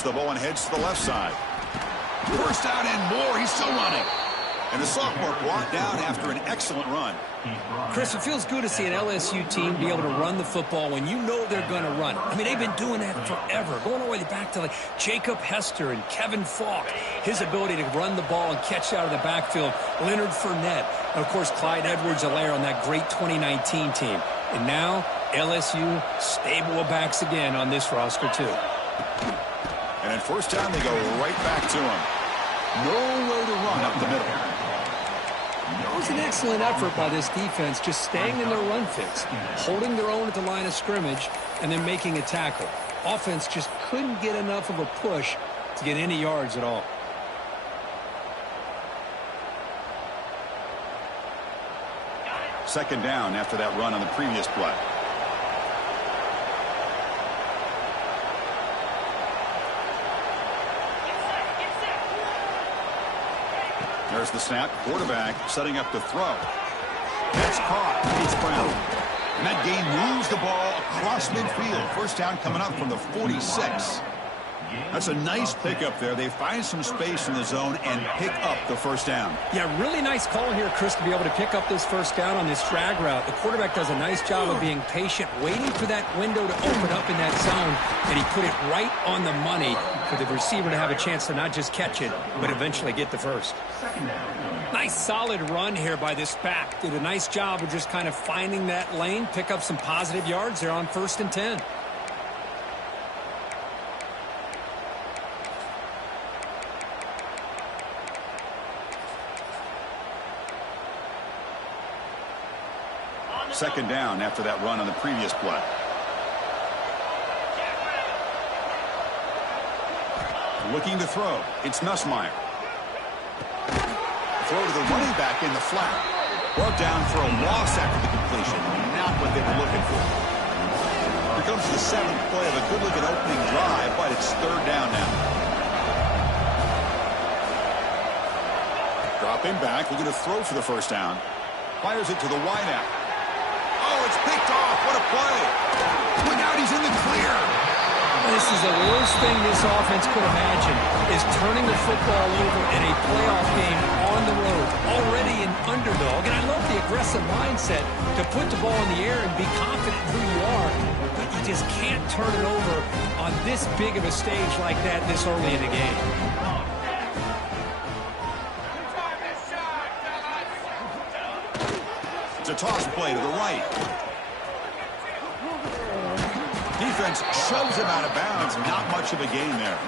Gets the ball and heads to the left side. First down and more. He's still running. And the sophomore brought down after an excellent run. Chris, it feels good to see an LSU team be able to run the football when you know they're going to run. I mean, they've been doing that forever, going all the way back to like Jacob Hester and Kevin Falk. His ability to run the ball and catch out of the backfield. Leonard Fournette. And, of course, Clyde Edwards-Helaire on that great 2019 team. And now LSU stable of backs again on this roster, too. And at first down, they go right back to him. Nowhere to run up the middle. It was an excellent effort by this defense, just staying in their run fix, holding their own at the line of scrimmage, and then making a tackle. Offense just couldn't get enough of a push to get any yards at all. Second down after that run on the previous play. There's the snap. Quarterback setting up to throw. That's caught. It's Brown. And that gain moves the ball across midfield. First down coming up from the 46. That's a nice pickup there. They find some space in the zone and pick up the first down. Yeah, really nice call here, Chris, to be able to pick up this first down on this drag route. The quarterback does a nice job of being patient, waiting for that window to open up in that zone, and he put it right on the money for the receiver to have a chance to not just catch it, but eventually get the first. Nice solid run here by this back. Did a nice job of just kind of finding that lane, pick up some positive yards there on 1st and 10. Second down after that run on the previous play. Looking to throw. It's Nussmeier. Throw to the running back in the flat. Brought down for a loss after the completion. Not what they were looking for. Here comes the 7th play of a good-looking opening drive, but it's third down now. Dropping back, looking to throw for the first down. Fires it to the wideout. Oh, it's picked off. What a play. Look out, he's in the clear. This is the worst thing this offense could imagine, is turning the football over in a playoff game on the road. Already an underdog, and I love the aggressive mindset to put the ball in the air and be confident in who you are, but you just can't turn it over on this big of a stage like that this early in the game. It's a toss play to the right. Defense shoves him out of bounds. Not much of a gain there.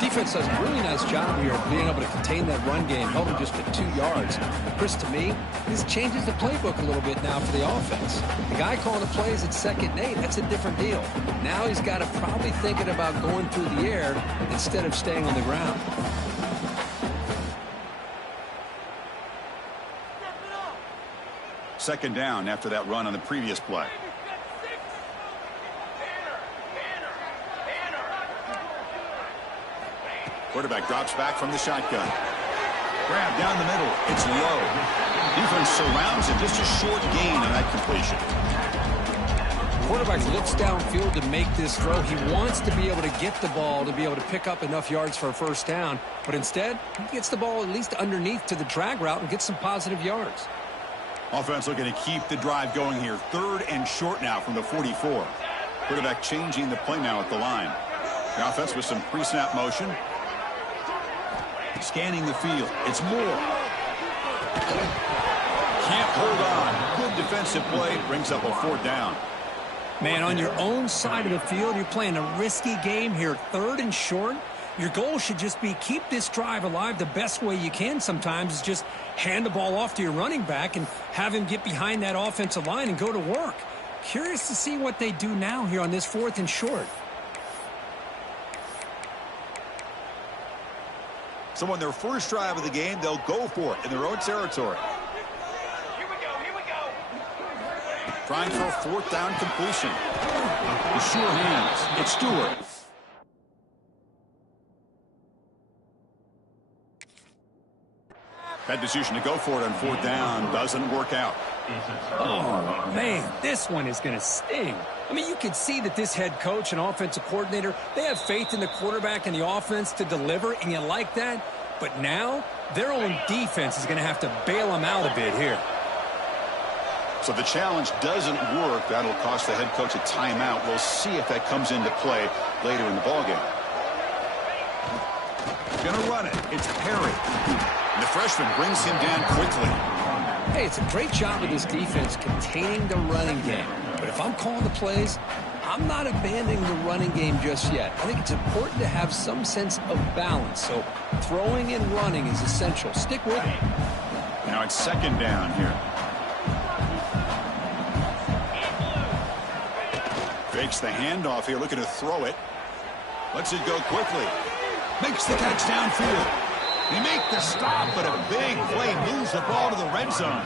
Defense does a really nice job here of being able to contain that run game, held him just to 2 yards. Chris, to me, this changes the playbook a little bit now for the offense. The guy calling the plays at 2nd and 8, that's a different deal. Now he's got to probably thinking about going through the air instead of staying on the ground. Second down after that run on the previous play. Quarterback drops back from the shotgun. Grab down the middle. It's low. Defense surrounds it. Just a short gain on that completion. Quarterback looks downfield to make this throw. He wants to be able to get the ball to be able to pick up enough yards for a first down. But instead, he gets the ball at least underneath to the drag route and gets some positive yards. Offense looking to keep the drive going here. 3rd and short now from the 44. Quarterback changing the play now at the line. The offense with some pre-snap motion. Scanning the field. It's Moore. Can't hold on. Good defensive play. Brings up a 4th down. Man, on your own side of the field, you're playing a risky game here. 3rd and short. Your goal should just be keep this drive alive the best way you can sometimes is just hand the ball off to your running back and have him get behind that offensive line and go to work. Curious to see what they do now here on this 4th and short. So on their first drive of the game, they'll go for it in their own territory. Here we go. Trying for a 4th down completion. The sure hands. It's Stewart. That decision to go for it on 4th down doesn't work out. Oh, man, this one is going to sting. I mean, you can see that this head coach and offensive coordinator, they have faith in the quarterback and the offense to deliver, and you like that. But now, their own defense is going to have to bail them out a bit here. So the challenge doesn't work. That'll cost the head coach a timeout. We'll see if that comes into play later in the ballgame. Going to run it. It's Perry. And the freshman brings him down quickly. Hey, it's a great job of this defense containing the running game. But if I'm calling the plays, I'm not abandoning the running game just yet. I think it's important to have some sense of balance. So throwing and running is essential. Stick with it. Now it's 2nd down here. Fakes the handoff here, looking to throw it. Lets it go quickly. Makes the catch downfield. He makes the stop, but a big play moves the ball to the red zone.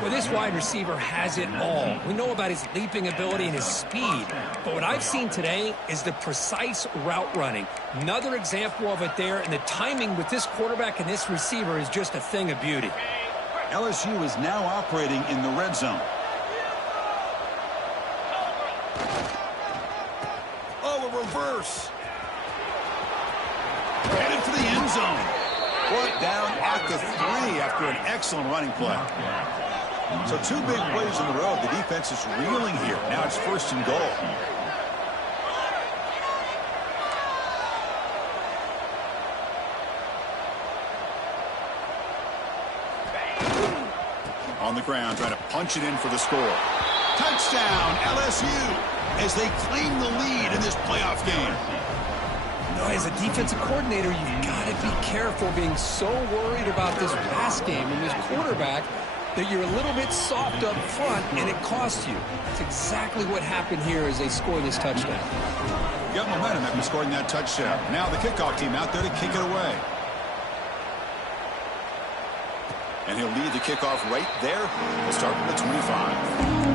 Well, this wide receiver has it all. We know about his leaping ability and his speed. But what I've seen today is the precise route running. Another example of it there, and the timing with this quarterback and this receiver is just a thing of beauty. LSU is now operating in the red zone. Oh, a reverse. Headed for the end zone. Brought down at the 3 after an excellent running play. So 2 big plays in a row. The defense is reeling here. Now it's 1st and goal. On the ground, trying to punch it in for the score. Touchdown, LSU, as they claim the lead in this playoff game. As a defensive coordinator, you've got to be careful being so worried about this pass game and this quarterback that you're a little bit soft up front and it costs you. It's exactly what happened here as they score this touchdown. Got momentum after scoring that touchdown. Now the kickoff team out there to kick it away. And he'll lead the kickoff right there. We'll start from the 25.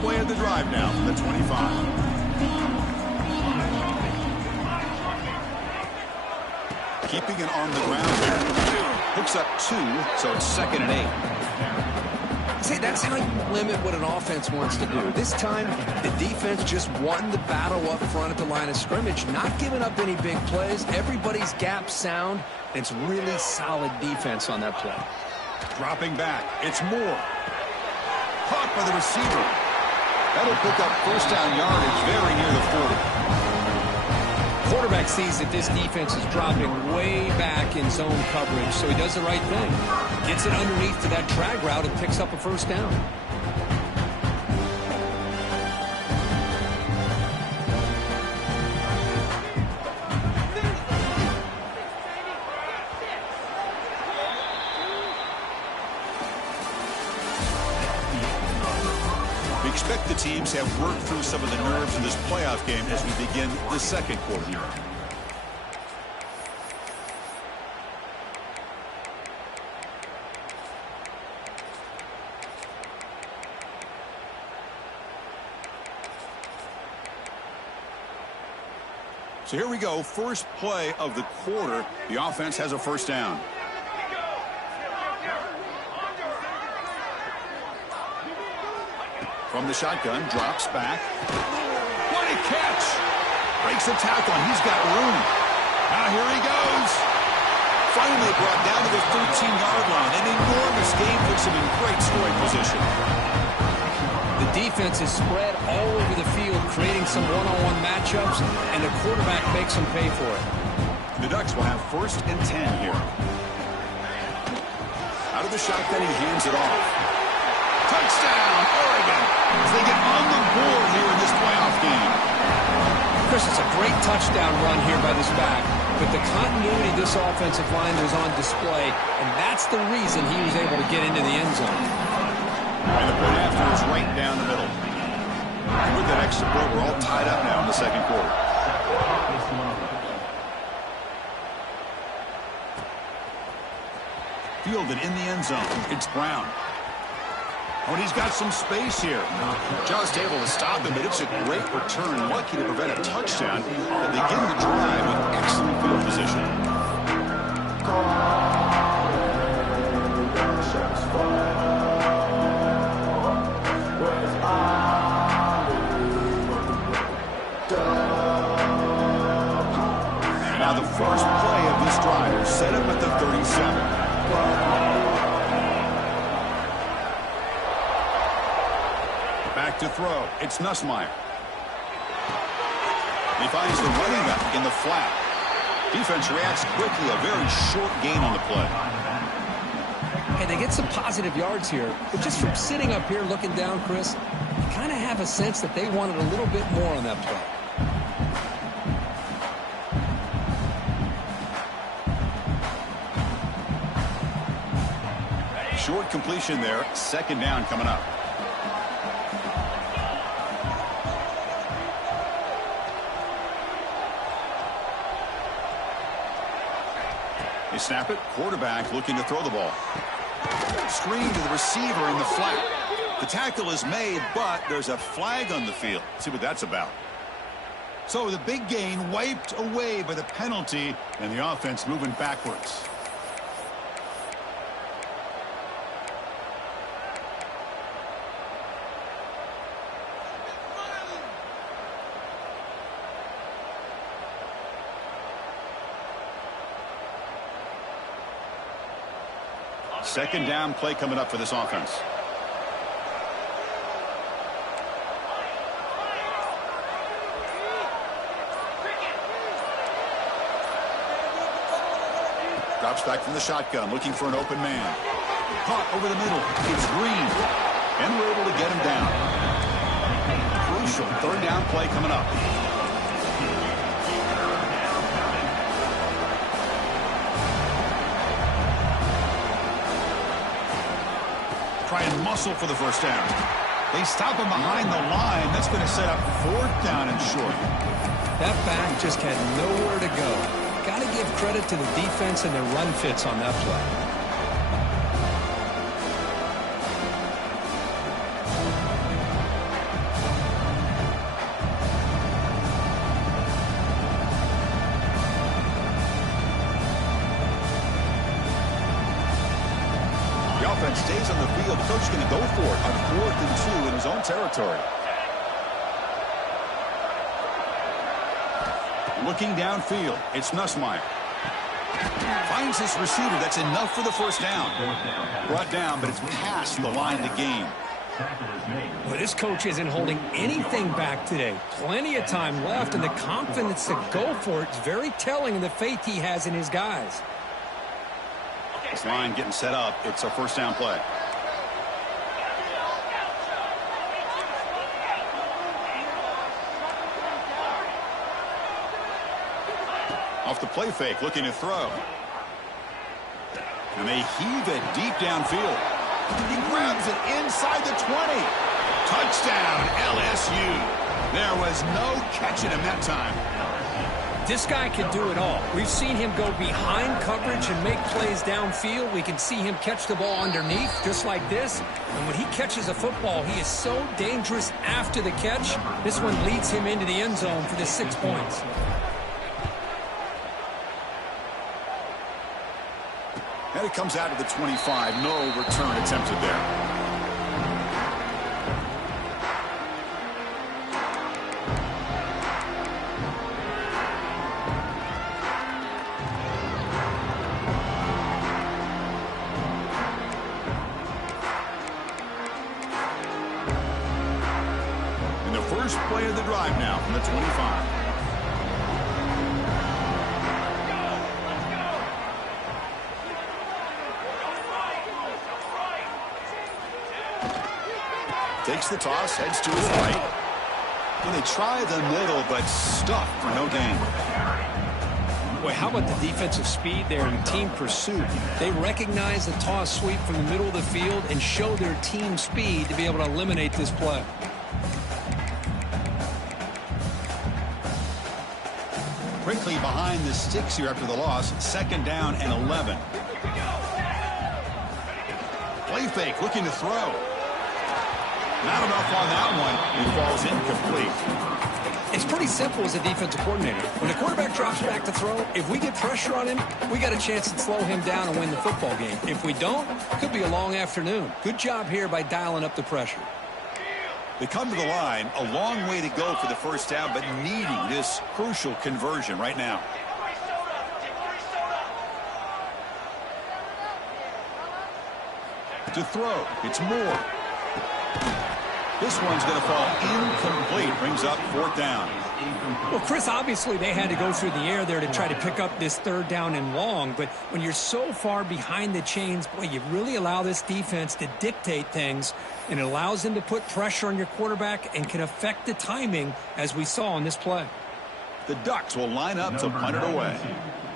Play of the drive now from the 25. Keeping it on the ground here. Picks up 2, so it's 2nd and 8. See, that's how you limit what an offense wants to do. This time, the defense just won the battle up front at the line of scrimmage, not giving up any big plays. Everybody's gap sound. It's really solid defense on that play. Dropping back. It's Moore. Caught by the receiver. That'll pick up 1st down yardage very near the 40. Quarterback sees that this defense is dropping way back in zone coverage, so he does the right thing. Gets it underneath to that drag route and picks up a 1st down. We expect the teams have worked through some of the nerves in this playoff game as we begin the 2nd quarter. So here we go. First play of the quarter. The offense has a 1st down. From the shotgun, drops back. What a catch! Breaks a tackle, and he's got room. Now here he goes. Finally brought down to the 13-yard line. An enormous game puts him in great scoring position. The defense is spread all over the field, creating some one-on-one matchups, and the quarterback makes them pay for it. The Ducks will have 1st and 10 here. Out of the shotgun, he hands it off. Touchdown, Oregon, as they get on the board here in this playoff game. Chris, it's a great touchdown run here by this back, but the continuity of this offensive line was on display, and that's the reason he was able to get into the end zone. And the point after is right down the middle. And with that extra point, we're all tied up now in the 2nd quarter. fielded in the end zone. It's Brown. Oh, and he's got some space here. Just able to stop him, but it's a great return. Lucky to prevent a touchdown. But they begin the drive with excellent field position. Now the first play of this drive is set up at the 37. Back to throw. It's Nussmeier. He finds the running back in the flat. Defense reacts quickly. A very short gain on the play. Hey, they get some positive yards here, but just from sitting up here looking down, Chris, you kind of have a sense that they wanted a little bit more on that play. Short completion there. Second down coming up. They snap it. Quarterback looking to throw the ball. Screen to the receiver in the flat. The tackle is made, but there's a flag on the field. Let's see what that's about. So the big gain wiped away by the penalty, and the offense moving backwards. Second down play coming up for this offense. Drops back from the shotgun, looking for an open man. Caught over the middle. It's Green. And we're able to get him down. Crucial third down play coming up. Try and muscle for the first down. They stop him behind the line. That's going to set up fourth down and short. That back just had nowhere to go. Got to give credit to the defense and their run fits on that play. Stays on the field. Coach going to go for it on 4th and 2 in his own territory. Looking downfield, it's Nussmeier. Finds his receiver. That's enough for the first down. Brought down, but it's past the line to gain. Well, this coach isn't holding anything back today. Plenty of time left, and the confidence to go for it is very telling in the faith he has in his guys. This line getting set up. It's a first down play. Off the play fake, looking to throw. And they heave it deep downfield. He grabs it inside the 20. Touchdown, LSU. There was no catching him that time. This guy can do it all. We've seen him go behind coverage and make plays downfield. We can see him catch the ball underneath, just like this. And when he catches a football, he is so dangerous after the catch. This one leads him into the end zone for the 6 points. And it comes out of the 25. No return attempted there. First play of the drive now from the 25. Takes the toss, heads to his right. Well, they try the middle, but stuffed for no gain. Boy, how about the defensive speed there and team pursuit? They recognize the toss sweep from the middle of the field and show their team speed to be able to eliminate this play. Quickly behind the sticks here after the loss. Second down and 11. Play fake, looking to throw. Not enough on that one. It falls incomplete. It's pretty simple as a defensive coordinator. When the quarterback drops back to throw, if we get pressure on him, we got a chance to slow him down and win the football game. If we don't, it could be a long afternoon. Good job here by dialing up the pressure. They come to the line, a long way to go for the first down, but needing this crucial conversion right now. To throw, it's Moore. This one's going to fall incomplete, brings up 4th down. Well, Chris, obviously they had to go through the air there to try to pick up this 3rd down and long, but when you're so far behind the chains, boy, you really allow this defense to dictate things, and it allows them to put pressure on your quarterback and can affect the timing, as we saw on this play. The Ducks will line up to punt it away.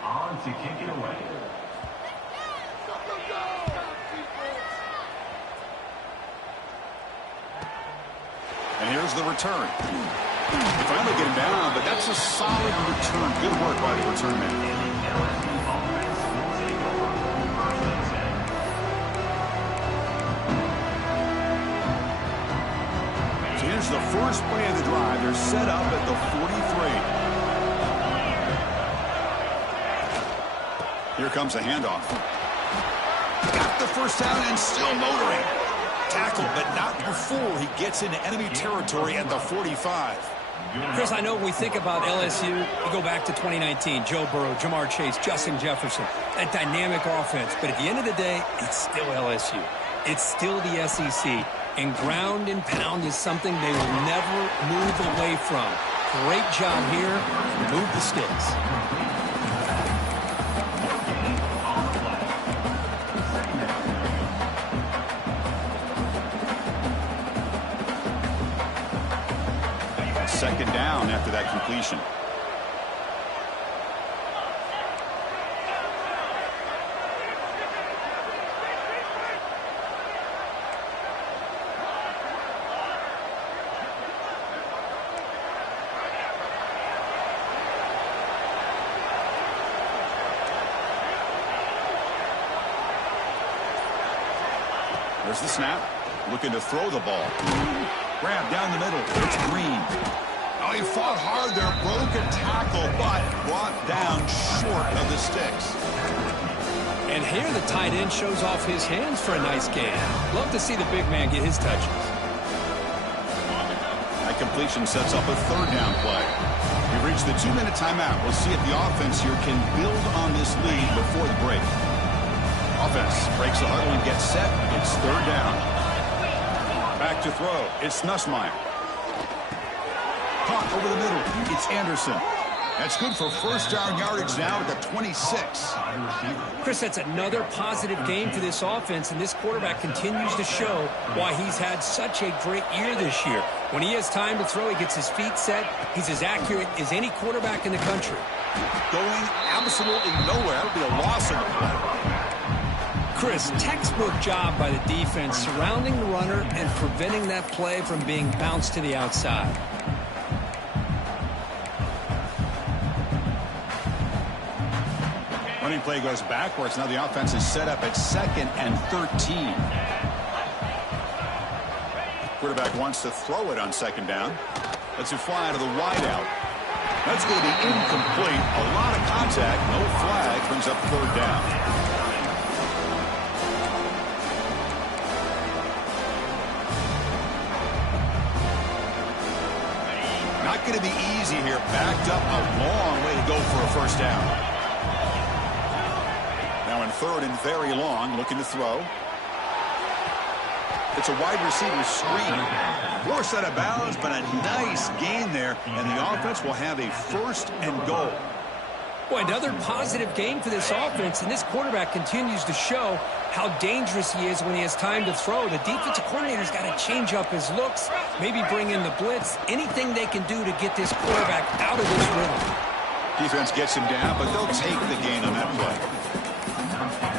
On to kick it away. And here's the return. They finally get him down, but that's a solid return. Good work by the return man. So here's the first play of the drive. They're set up at the 43. Here comes a handoff. Got the first down and still motoring. Tackled, but not before he gets into enemy territory at the 45. Chris, I know when we think about LSU, you go back to 2019, Joe Burrow, Jamar Chase, Justin Jefferson, that dynamic offense. But at the end of the day, it's still LSU. It's still the SEC. And ground and pound is something they will never move away from. Great job here. Move the sticks. Second down after that completion. There's the snap. Looking to throw the ball. Grab down the middle. It's Green. Oh, he fought hard there, broke a tackle, but brought down short of the sticks. And here the tight end shows off his hands for a nice gain. Love to see the big man get his touches. That completion sets up a 3rd down play. We've reached the 2-minute timeout. We'll see if the offense here can build on this lead before the break. Offense breaks the huddle and gets set. It's 3rd down. Back to throw. It's Nussmeier. Caught over the middle. It's Anderson. That's good for first down yardage now at the 26. Chris, that's another positive game for this offense, and this quarterback continues to show why he's had such a great year this year. When he has time to throw, he gets his feet set. He's as accurate as any quarterback in the country. Going absolutely nowhere. That would be a loss of the play. Chris, textbook job by the defense surrounding the runner and preventing that play from being bounced to the outside. Running play goes backwards. Now the offense is set up at 2nd and 13. Quarterback wants to throw it on 2nd down. Lets it fly out of the wideout. That's going to be incomplete. A lot of contact. No flag. Brings up 3rd down. Not going to be easy here. Backed up a long way to go for a first down. Now in 3rd and very long, looking to throw. It's a wide receiver screen. Forced out of bounds, but a nice gain there, and the offense will have a 1st and goal. Boy, another positive game for this offense, and this quarterback continues to show how dangerous he is when he has time to throw. The defensive coordinator's got to change up his looks, maybe bring in the blitz, anything they can do to get this quarterback out of this rhythm. Defense gets him down, but they'll take the gain on that play.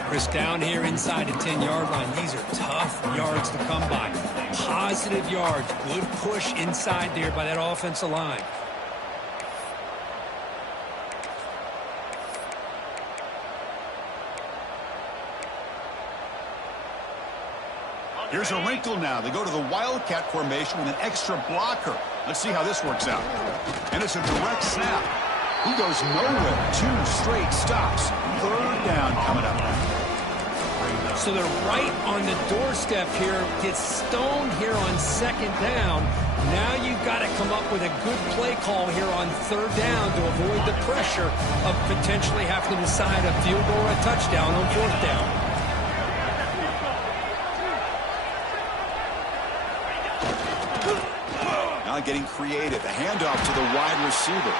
Chris, down here inside the 10-yard line, these are tough yards to come by. Positive yards, good push inside there by that offensive line. Here's a wrinkle now. They go to the Wildcat formation with an extra blocker. Let's see how this works out. And it's a direct snap. He goes nowhere. 2 straight stops. 3rd down coming up. So they're right on the doorstep here. Gets stoned here on 2nd down. Now you've got to come up with a good play call here on 3rd down to avoid the pressure of potentially having to decide a field goal or a touchdown on 4th down. Now getting creative. A handoff to the wide receiver.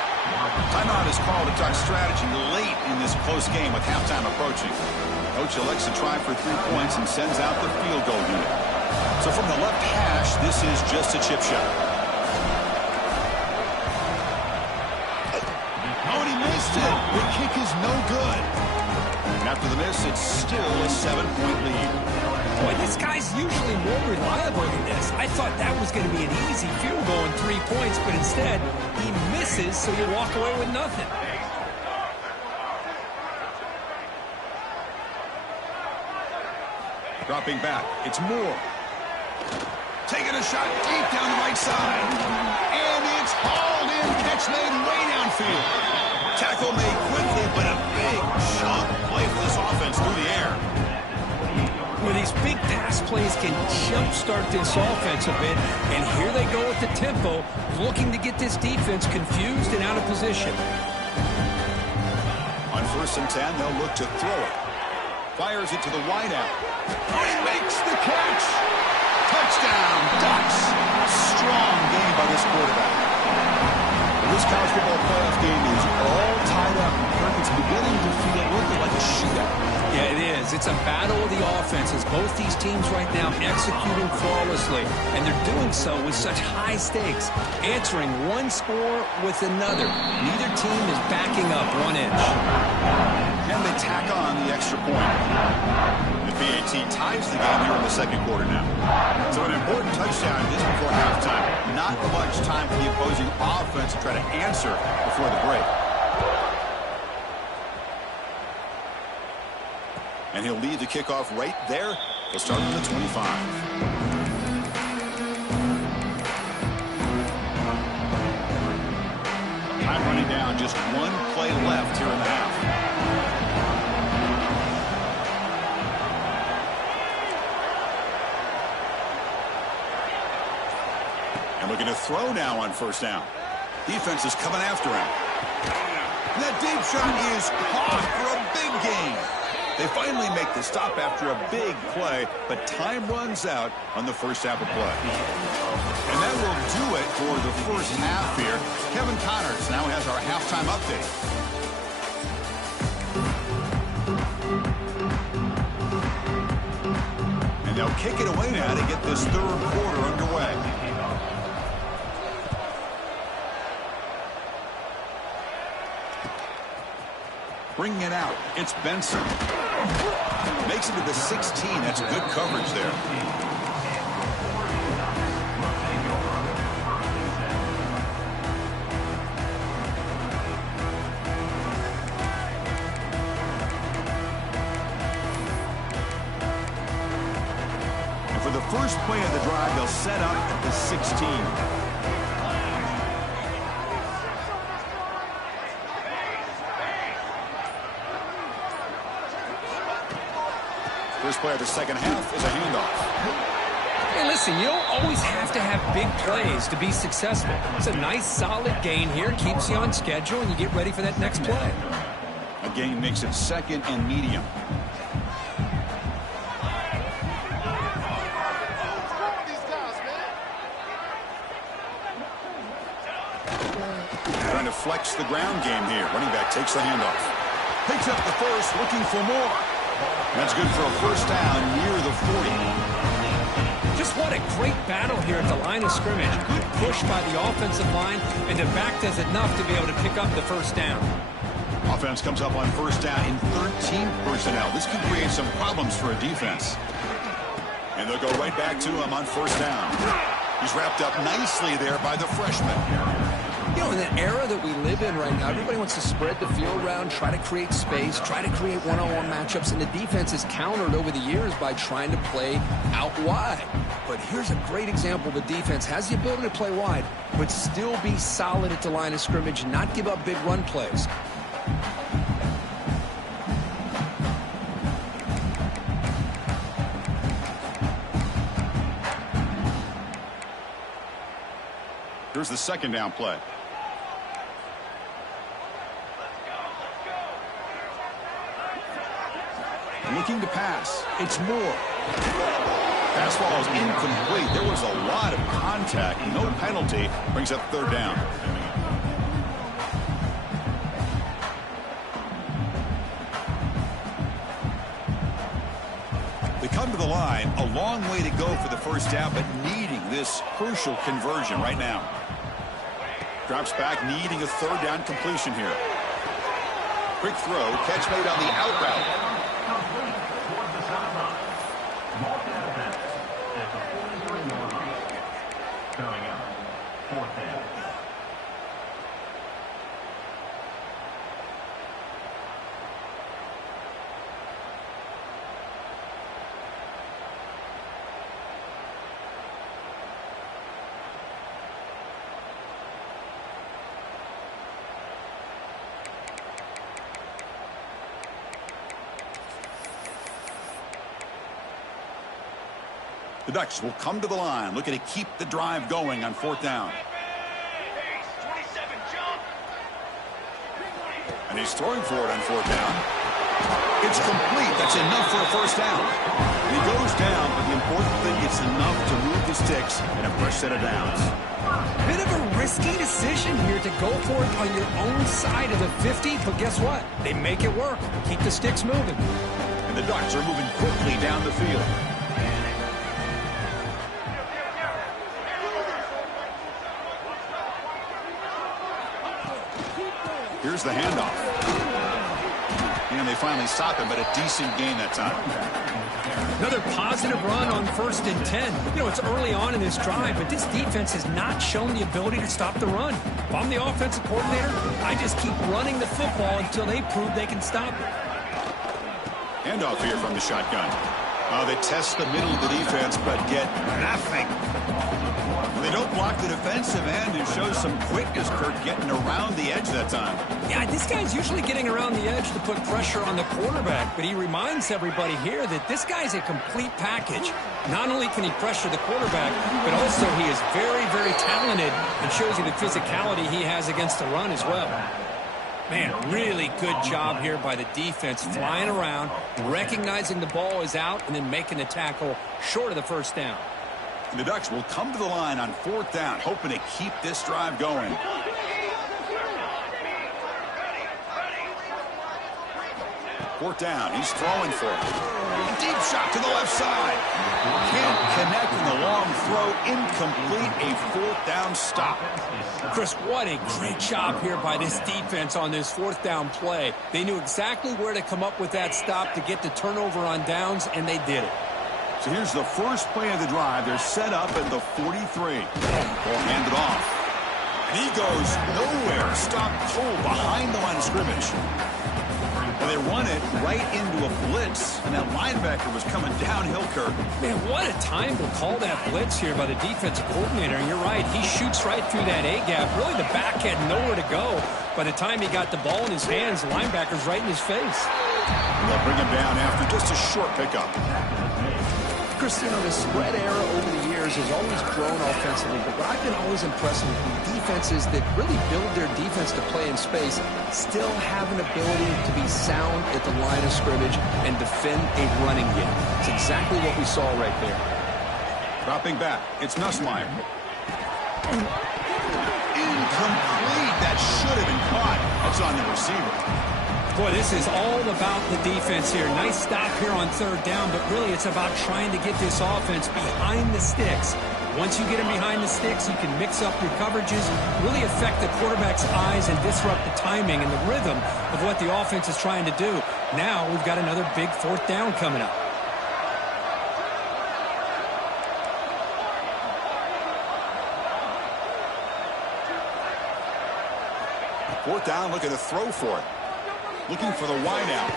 Timeout is called to talk strategy late in this close game with halftime approaching. Coach elects to try for 3 points and sends out the field goal unit. So from the left hash, this is just a chip shot. Oh, and he missed it. The kick is no good. And after the miss, it's still a 7-point lead. Boy, this guy's usually more reliable than this. I thought that was going to be an easy field goal and 3 points, but instead, he misses, so you walk away with nothing. Dropping back, it's Moore. Taking a shot deep down the right side. And it's hauled in. Catch made way downfield. Tackle made quickly, but a big chunk play for this offense through the air. Well, these big pass plays can jumpstart this offense a bit, and here they go with the tempo, looking to get this defense confused and out of position. On 1st and 10, they'll look to throw it. Fires it to the wideout. Oh, he makes the catch. Touchdown, Ducks. Strong game by this quarterback. This college football playoff game is all tied up. Kirk, it's beginning to feel a little like a shootout. Yeah, it is. It's a battle of the offenses. Both these teams right now executing flawlessly, and they're doing so with such high stakes, answering one score with another. Neither team is backing up 1 inch. And they tack on the extra point. The PAT ties the game here in the 2nd quarter now. So an important touchdown just before halftime. Not much time for the opposing offense to try to answer before the break. And he'll lead the kickoff right there. He'll start from the 25. Time running down. Just 1 play left here in the half. And looking to throw now on 1st down. Defense is coming after him. That deep shot is caught for a big gain. They finally make the stop after a big play, but time runs out on the 1st half of play. And that will do it for the 1st half here. Kevin Connors now has our halftime update. And they'll kick it away now to get this 3rd quarter underway. Bringing it out, it's Benson. Makes it to the 16. That's good coverage there. And for the first play of the drive, they'll set up at the 16. First play of the 2nd half is a handoff. Hey, listen, you don't always have to have big plays to be successful. It's a nice, solid gain here. Keeps you on schedule, and you get ready for that next play. A gain makes it 2nd and medium. Trying to flex the ground game here. Running back takes the handoff. Picks up the first, looking for more. That's good for a 1st down near the 40. Just what a great battle here at the line of scrimmage. Good push by the offensive line, and the back does enough to be able to pick up the 1st down. Offense comes up on 1st down in 13 personnel. This could create some problems for a defense. And they'll go right back to him on 1st down. He's wrapped up nicely there by the freshman. You know, in the era that we live in right now, everybody wants to spread the field around, try to create space, try to create one-on-one matchups, and the defense has countered over the years by trying to play out wide. But here's a great example. The defense has the ability to play wide, but still be solid at the line of scrimmage and not give up big run plays. Here's the second down play. Looking to pass. It's Moore. Pass ball is incomplete. There was a lot of contact. No penalty. Brings up third down. They come to the line. A long way to go for the first down, but needing this crucial conversion right now. Drops back, needing a third down completion here. Quick throw. Catch made on the out route. The Ducks will come to the line, looking to keep the drive going on fourth down. And he's throwing for it on fourth down. It's complete. That's enough for a first down. And he goes down, but the important thing, it's enough to move the sticks in a fresh set of downs. Bit of a risky decision here to go for it on your own side of the 50, but guess what? They make it work. Keep the sticks moving. And the Ducks are moving quickly down the field. Here's the handoff. And they finally stop him, but a decent gain that time. Another positive run on 1st and 10. You know, it's early on in this drive, but this defense has not shown the ability to stop the run. If I'm the offensive coordinator, I just keep running the football until they prove they can stop it. Handoff here from the shotgun. They test the middle of the defense, but get nothing. They don't block the defensive end and show some quickness, Kirk, getting around the edge that time. Yeah, this guy's usually getting around the edge to put pressure on the quarterback, but he reminds everybody here that this guy's a complete package. Not only can he pressure the quarterback, but also he is very, very talented and shows you the physicality he has against the run as well. Man, really good job here by the defense, flying around, recognizing the ball is out, and then making the tackle short of the first down. And the Ducks will come to the line on fourth down, hoping to keep this drive going. Fourth down, he's throwing for it. Deep shot to the left side. Can't connect in the long throw. Incomplete, a fourth down stop. Chris, what a great job here by this defense on this fourth down play. They knew exactly where to come up with that stop to get the turnover on downs, and they did it. So here's the first play of the drive. They're set up at the 43. Ball handed off. And he goes nowhere. Stopped cold behind the line of scrimmage. And they run it right into a blitz. And that linebacker was coming downhill, Kirk. Man, what a time to call that blitz here by the defensive coordinator. And you're right, he shoots right through that A-gap. Really, the back had nowhere to go. By the time he got the ball in his hands, the linebacker's right in his face. And they'll bring him down after just a short pickup. Christian, the spread era over the years has always grown offensively, but what I've been always impressed with defenses that really build their defense to play in space still have an ability to be sound at the line of scrimmage and defend a running game. It's exactly what we saw right there. Dropping back, it's Nussmeier. Incomplete. That should have been caught. That's on the receiver. Boy, this is all about the defense here. Nice stop here on third down, but really it's about trying to get this offense behind the sticks. Once you get them behind the sticks, you can mix up your coverages, really affect the quarterback's eyes and disrupt the timing and the rhythm of what the offense is trying to do. Now we've got another big fourth down coming up. Fourth down, looking to throw for it. Looking for the wideout.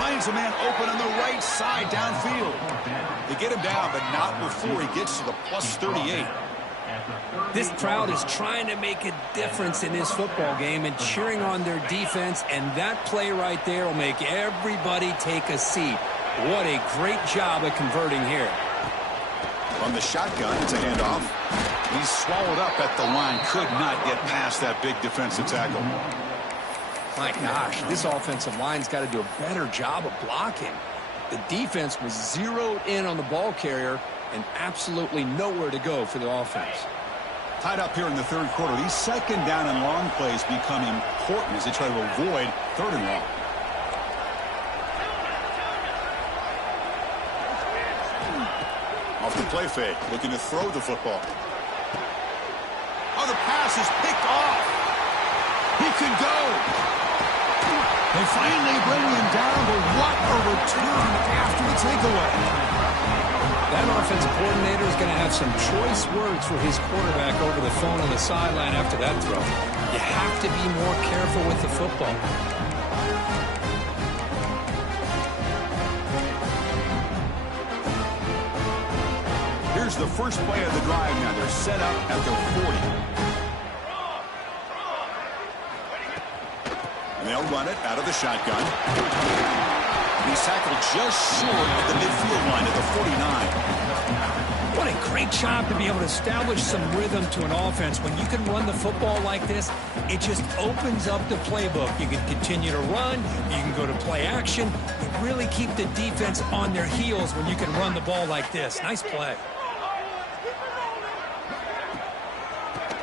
Finds a man open on the right side downfield. They get him down, but not before he gets to the plus 38. This crowd is trying to make a difference in this football game and cheering on their defense, and that play right there will make everybody take a seat. What a great job of converting here. From the shotgun, it's a handoff. He's swallowed up at the line. Could not get past that big defensive tackle. My gosh, this offensive line's got to do a better job of blocking. The defense was zeroed in on the ball carrier and absolutely nowhere to go for the offense. Tied up here in the third quarter. These second down and long plays become important as they try to avoid third and long. Off the play fake, looking to throw the football. Oh, the pass is picked off. He could go. They finally bring him down, but what a return after the takeaway. That offensive coordinator is going to have some choice words for his quarterback over the phone on the sideline after that throw. You have to be more careful with the football. Here's the first play of the drive now. They're set up at their 40. And they'll run it out of the shotgun. He's tackled just short of the midfield line at the 49. What a great job to be able to establish some rhythm to an offense. When you can run the football like this, it just opens up the playbook. You can continue to run. You can go to play action. You really keep the defense on their heels when you can run the ball like this. Nice play.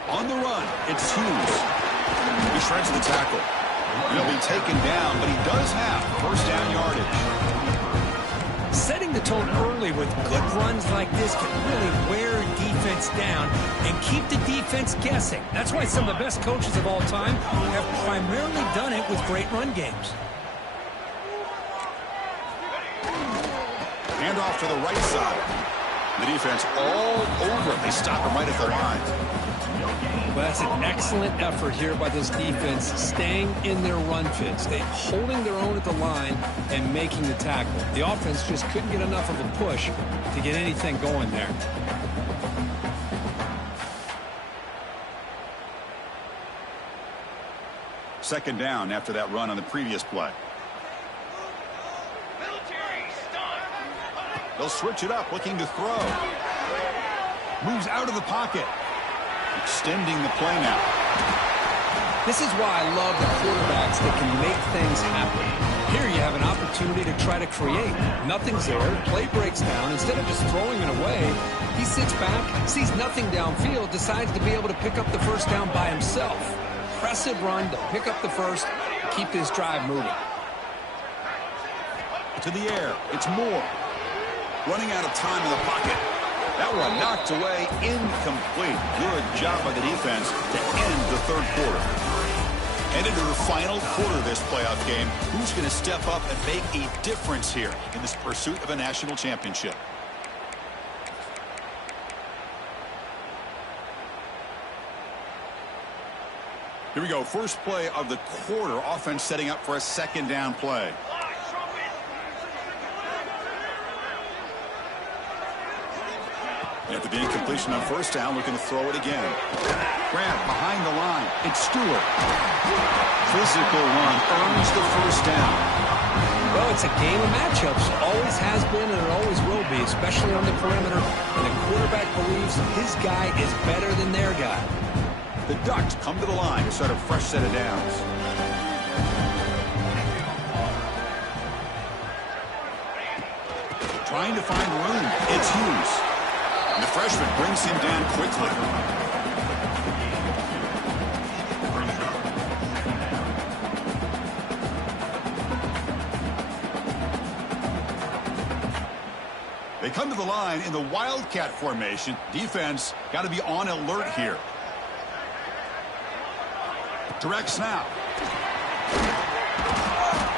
On the run, it's Hughes. He shreds the tackle. He'll be taken down, but he does have first down yardage. Setting the tone early with good runs like this can really wear a defense down and keep the defense guessing. That's why some of the best coaches of all time have primarily done it with great run games. Hand off to the right side. The defense all over it. They stop him right at the line. Well, that's an excellent effort here by this defense, staying in their run fits. They're holding their own at the line and making the tackle. The offense just couldn't get enough of a push to get anything going there. Second down after that run on the previous play. They'll switch it up, looking to throw. Moves out of the pocket. Extending the play now. This is why I love the quarterbacks that can make things happen. Here you have an opportunity to try to create. Nothing's there. Play breaks down. Instead of just throwing it away, he sits back, sees nothing downfield, decides to be able to pick up the first down by himself. Impressive run to pick up the first, keep this drive moving. To the air. It's Moore. Running out of time in the pocket. That one knocked away, incomplete. Good job by the defense to end the third quarter. And into the final quarter of this playoff game, who's going to step up and make a difference here in this pursuit of a national championship? Here we go. First play of the quarter. Offense setting up for a second down play. After the incompletion on first down, looking to throw it again. Grant behind the line. It's Stewart. Physical run earns the first down. Well, it's a game of matchups. Always has been and it always will be, especially on the perimeter. And the quarterback believes his guy is better than their guy. The Ducks come to the line to start a fresh set of downs. Trying to find room. It's Hughes. And the freshman brings him down quickly. They come to the line in the Wildcat formation. Defense got to be on alert here. Direct snap.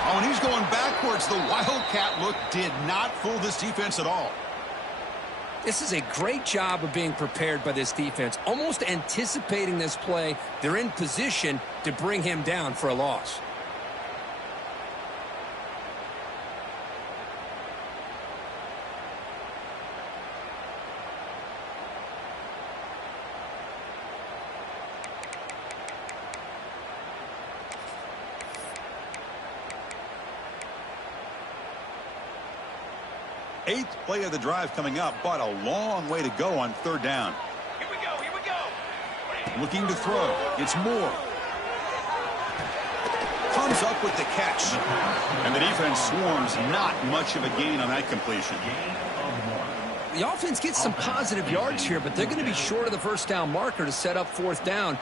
Oh, and he's going backwards. The Wildcat look did not fool this defense at all. This is a great job of being prepared by this defense, almost anticipating this play. They're in position to bring him down for a loss. Eighth play of the drive coming up, but a long way to go on third down. Here we go, here we go. Looking to throw. It's Moore. Comes up with the catch. And the defense swarms. Not much of a gain on that completion. The offense gets some positive yards here, but they're going to be short of the first down marker to set up fourth down.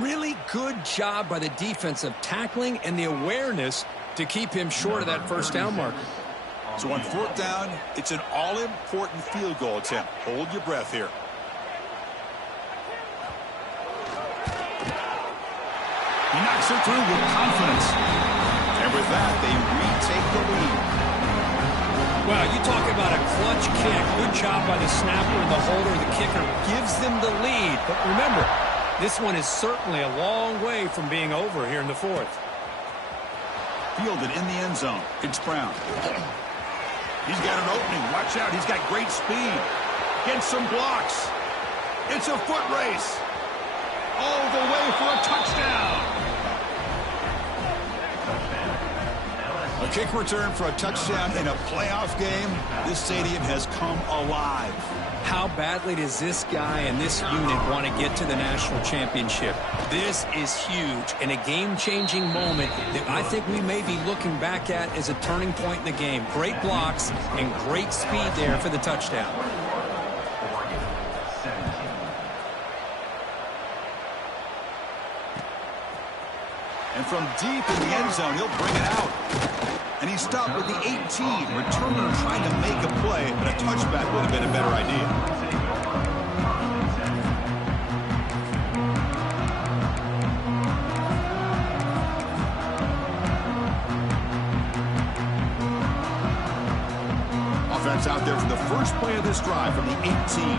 Really good job by the defense of tackling and the awareness to keep him short of that first down marker. So on fourth down, it's an all-important field goal attempt. Hold your breath here. He knocks it through with confidence. And with that, they retake the lead. Well, you talk about a clutch kick. Good job by the snapper and the holder. The kicker gives them the lead. But remember, this one is certainly a long way from being over here in the fourth. Fielded in the end zone. It's Brown. He's got an opening. Watch out. He's got great speed. Gets some blocks. It's a foot race. All the way for a touchdown. A kick return for a touchdown in a playoff game. This stadium has come alive. How badly does this guy and this unit want to get to the national championship? This is huge and a game-changing moment that I think we may be looking back at as a turning point in the game. Great blocks and great speed there for the touchdown. And from deep in the end zone, he'll bring it out. And he's stopped with the 18. Returner trying to make a play, but a touchback would have been a better idea. Offense out there for the first play of this drive from the 18.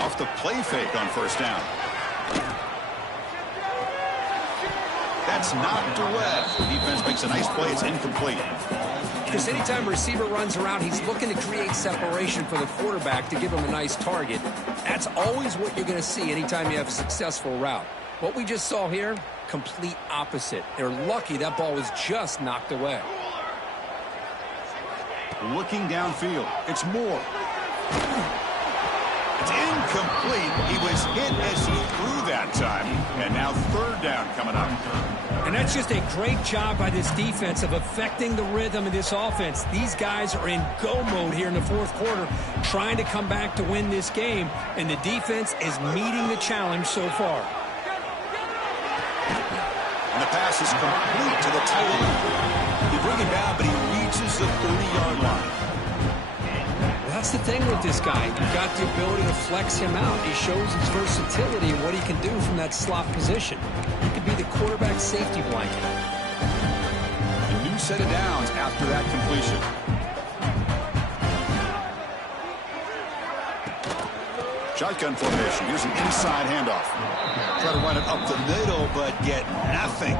Off the play fake on first down. That's knocked away. The defense makes a nice play. It's incomplete. Because anytime a receiver runs around, he's looking to create separation for the quarterback to give him a nice target. That's always what you're going to see anytime you have a successful route. What we just saw here, complete opposite. They're lucky that ball was just knocked away. Looking downfield. It's Moore. It's incomplete. He was hit as he threw that time. And now third down coming up. And that's just a great job by this defense of affecting the rhythm of this offense. These guys are in go mode here in the fourth quarter, trying to come back to win this game. And the defense is meeting the challenge so far. And the pass is complete to the tight end. You bring him down, but he reaches the 30-yard line. That's the thing with this guy. You've got the ability to flex him out. He shows his versatility and what he can do from that slot position. He could be the quarterback safety blanket. A new set of downs after that completion. Shotgun formation. Here's an inside handoff. Try to run it up the middle, but get nothing.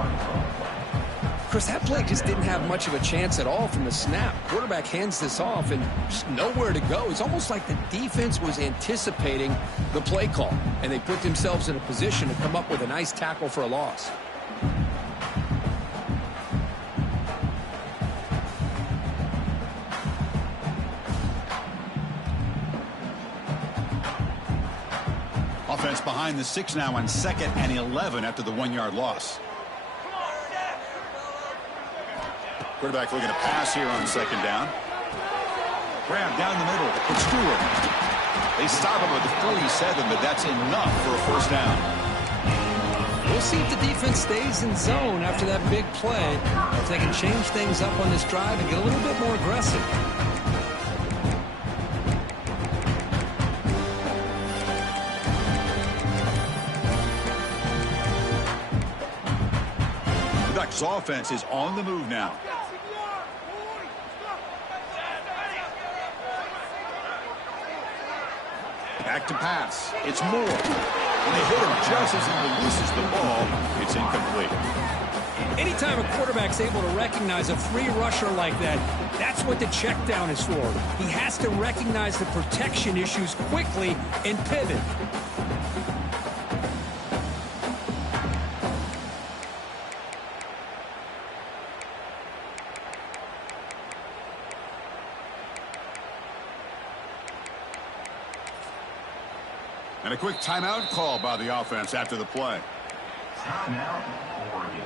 Chris, that play just didn't have much of a chance at all from the snap. Quarterback hands this off and just nowhere to go. It's almost like the defense was anticipating the play call, and they put themselves in a position to come up with a nice tackle for a loss. Offense behind the 6 now on 2nd and 11 after the 1-yard loss. Quarterback looking to pass here on 2nd down. Grab down the middle. It's Stewart. They stop him at the 47, but that's enough for a first down. We'll see if the defense stays in zone after that big play. If they can change things up on this drive and get a little bit more aggressive. The Ducks offense is on the move now. Back to pass. It's Moore. And they hit him just as he releases the ball. It's incomplete. Anytime a quarterback's able to recognize a free rusher like that, that's what the check down is for. He has to recognize the protection issues quickly and pivot. And a quick timeout call by the offense after the play. Timeout, Oregon.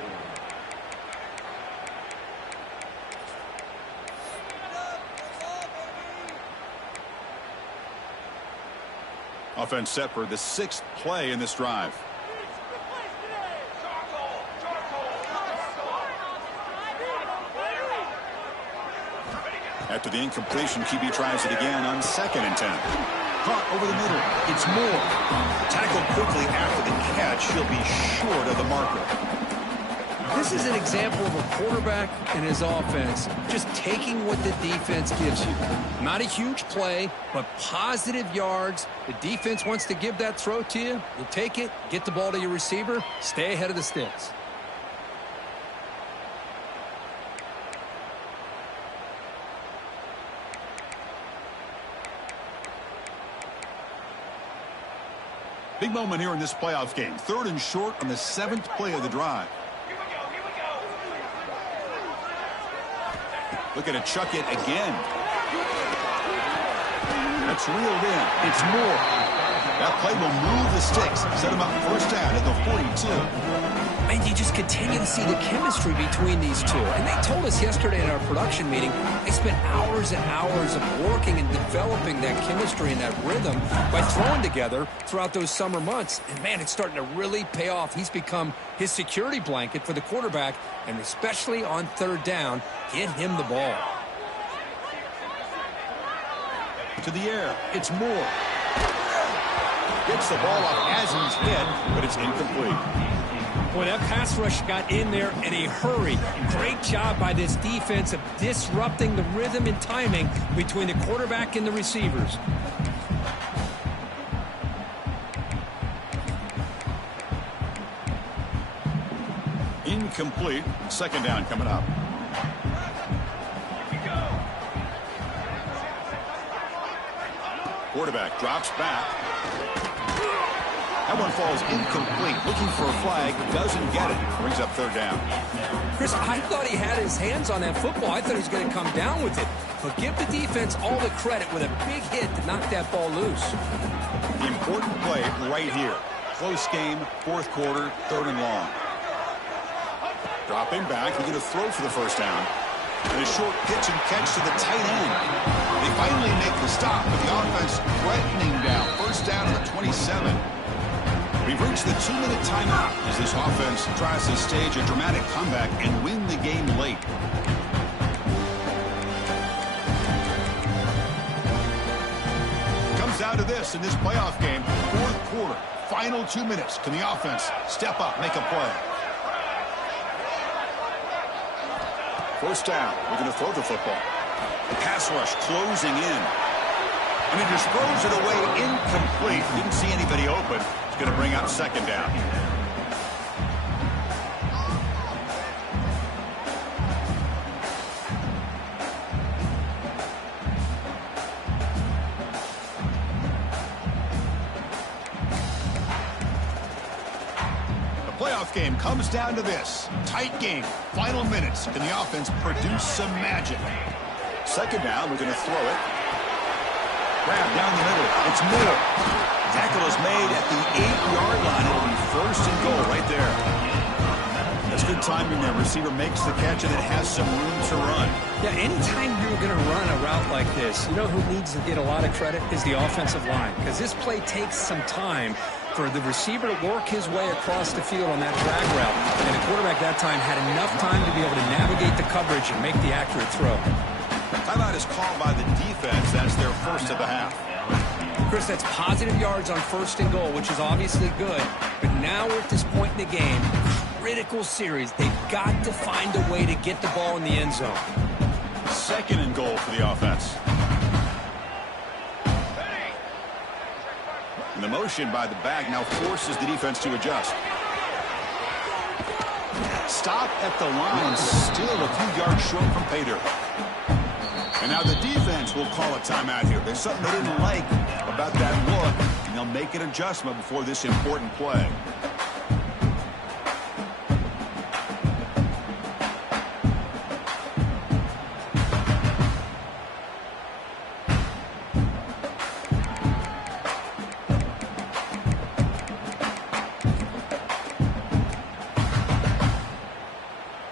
Offense set for the 6th play in this drive. After the incompletion, QB tries it again on 2nd and 10. Caught over the middle. It's Moore. Tackled quickly after the catch. He'll be short of the marker. This is an example of a quarterback and his offense just taking what the defense gives you. Not a huge play, but positive yards. The defense wants to give that throw to you. You take it, get the ball to your receiver, stay ahead of the sticks. Big moment here in this playoff game. 3rd and short on the 7th play of the drive. Looking to chuck it again. That's reeled in. It's Moore. That play will move the sticks. Set him up 1st down at the 42. And you just continue to see the chemistry between these two. And they told us yesterday in our production meeting, they spent hours and hours of working and developing that chemistry and that rhythm by throwing together throughout those summer months. And, man, it's starting to really pay off. He's become his security blanket for the quarterback, and especially on 3rd down, get him the ball. To the air. It's Moore. Gets the ball off as he's hit, but it's incomplete. Boy, that pass rush got in there in a hurry. Great job by this defense of disrupting the rhythm and timing between the quarterback and the receivers. Incomplete. 2nd down coming up. Quarterback drops back. That one falls incomplete. Looking for a flag, doesn't get it. Brings up 3rd down. Chris, I thought he had his hands on that football. I thought he was going to come down with it. But give the defense all the credit with a big hit to knock that ball loose. The important play right here. Close game, 4th quarter, 3rd and long. Dropping back, he's going to throw for the 1st down. And a short pitch and catch to the tight end. They finally make the stop, but the offense threatening down. 1st down to the 27. We've reached the 2-minute timeout as this offense tries to stage a dramatic comeback and win the game late. Comes down to this in this playoff game. 4th quarter, final 2 minutes. Can the offense step up, make a play? 1st down. We're going to throw the football. The pass rush closing in. And he just throws it away incomplete. Didn't see anybody open. It's going to bring up 2nd down. The playoff game comes down to this. Tight game. Final minutes. Can the offense produce some magic? 2nd down. We're going to throw it. Grab down the middle. It's Moore. Tackle is made at the 8-yard line. It'll be 1st and goal right there. That's good timing there. Receiver makes the catch and it has some room to run. Yeah, anytime you're going to run a route like this, you know who needs to get a lot of credit is the offensive line. Because this play takes some time for the receiver to work his way across the field on that drag route. And the quarterback that time had enough time to be able to navigate the coverage and make the accurate throw. Timeout is called by the defense. That's their 1st of the half. Chris, that's positive yards on 1st and goal, which is obviously good. But now we're at this point in the game, critical series. They've got to find a way to get the ball in the end zone. 2nd and goal for the offense. the motion by the back now forces the defense to adjust. Stop at the line, still a few yards short from pay dirt. And now the defense will call a timeout here. There's something they didn't like about that look, and they'll make an adjustment before this important play.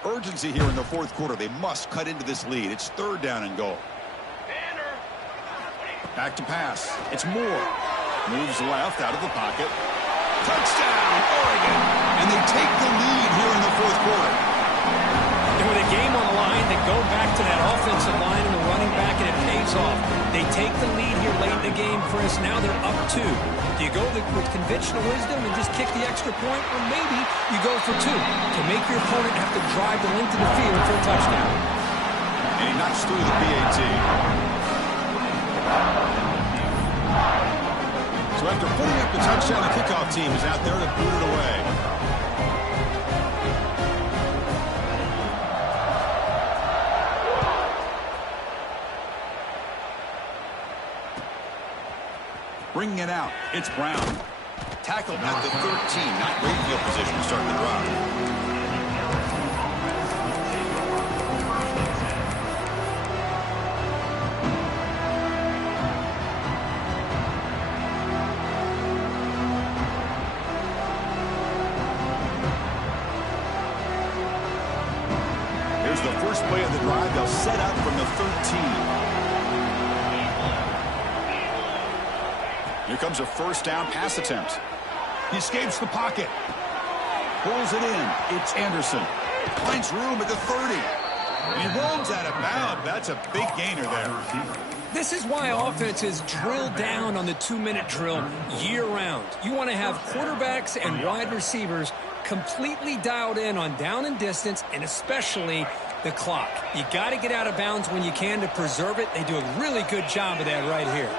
Urgency here in the fourth quarter. They must cut into this lead. It's 3rd down and goal. Back to pass. It's Moore. Moves left out of the pocket. Touchdown, Oregon. And they take the lead here in the fourth quarter. And with a game on the line, they go back to that offensive line and the running back, and it pays off. They take the lead here late in the game, Chris. Now they're up 2. Do you go with conventional wisdom and just kick the extra point, or maybe you go for 2 to make your opponent have to drive the length of the field for a touchdown? And he knocks through the PAT. So after putting up the touchdown, the kickoff team is out there to boot it away. Bringing it out, it's Brown. Tackled at the 13, not great field position to start the drive. Here's the first play of the drive. They'll set up from the 13. Here comes a first down pass attempt. He escapes the pocket. Pulls it in. It's Anderson. Finds room at the 30. And he rolls out of bounds. That's a big gainer there. This is why offenses drill down on the 2-minute drill year-round. You want to have quarterbacks and wide receivers completely dialed in on down and distance, and especially the clock. You got to get out of bounds when you can to preserve it. They do a really good job of that right here.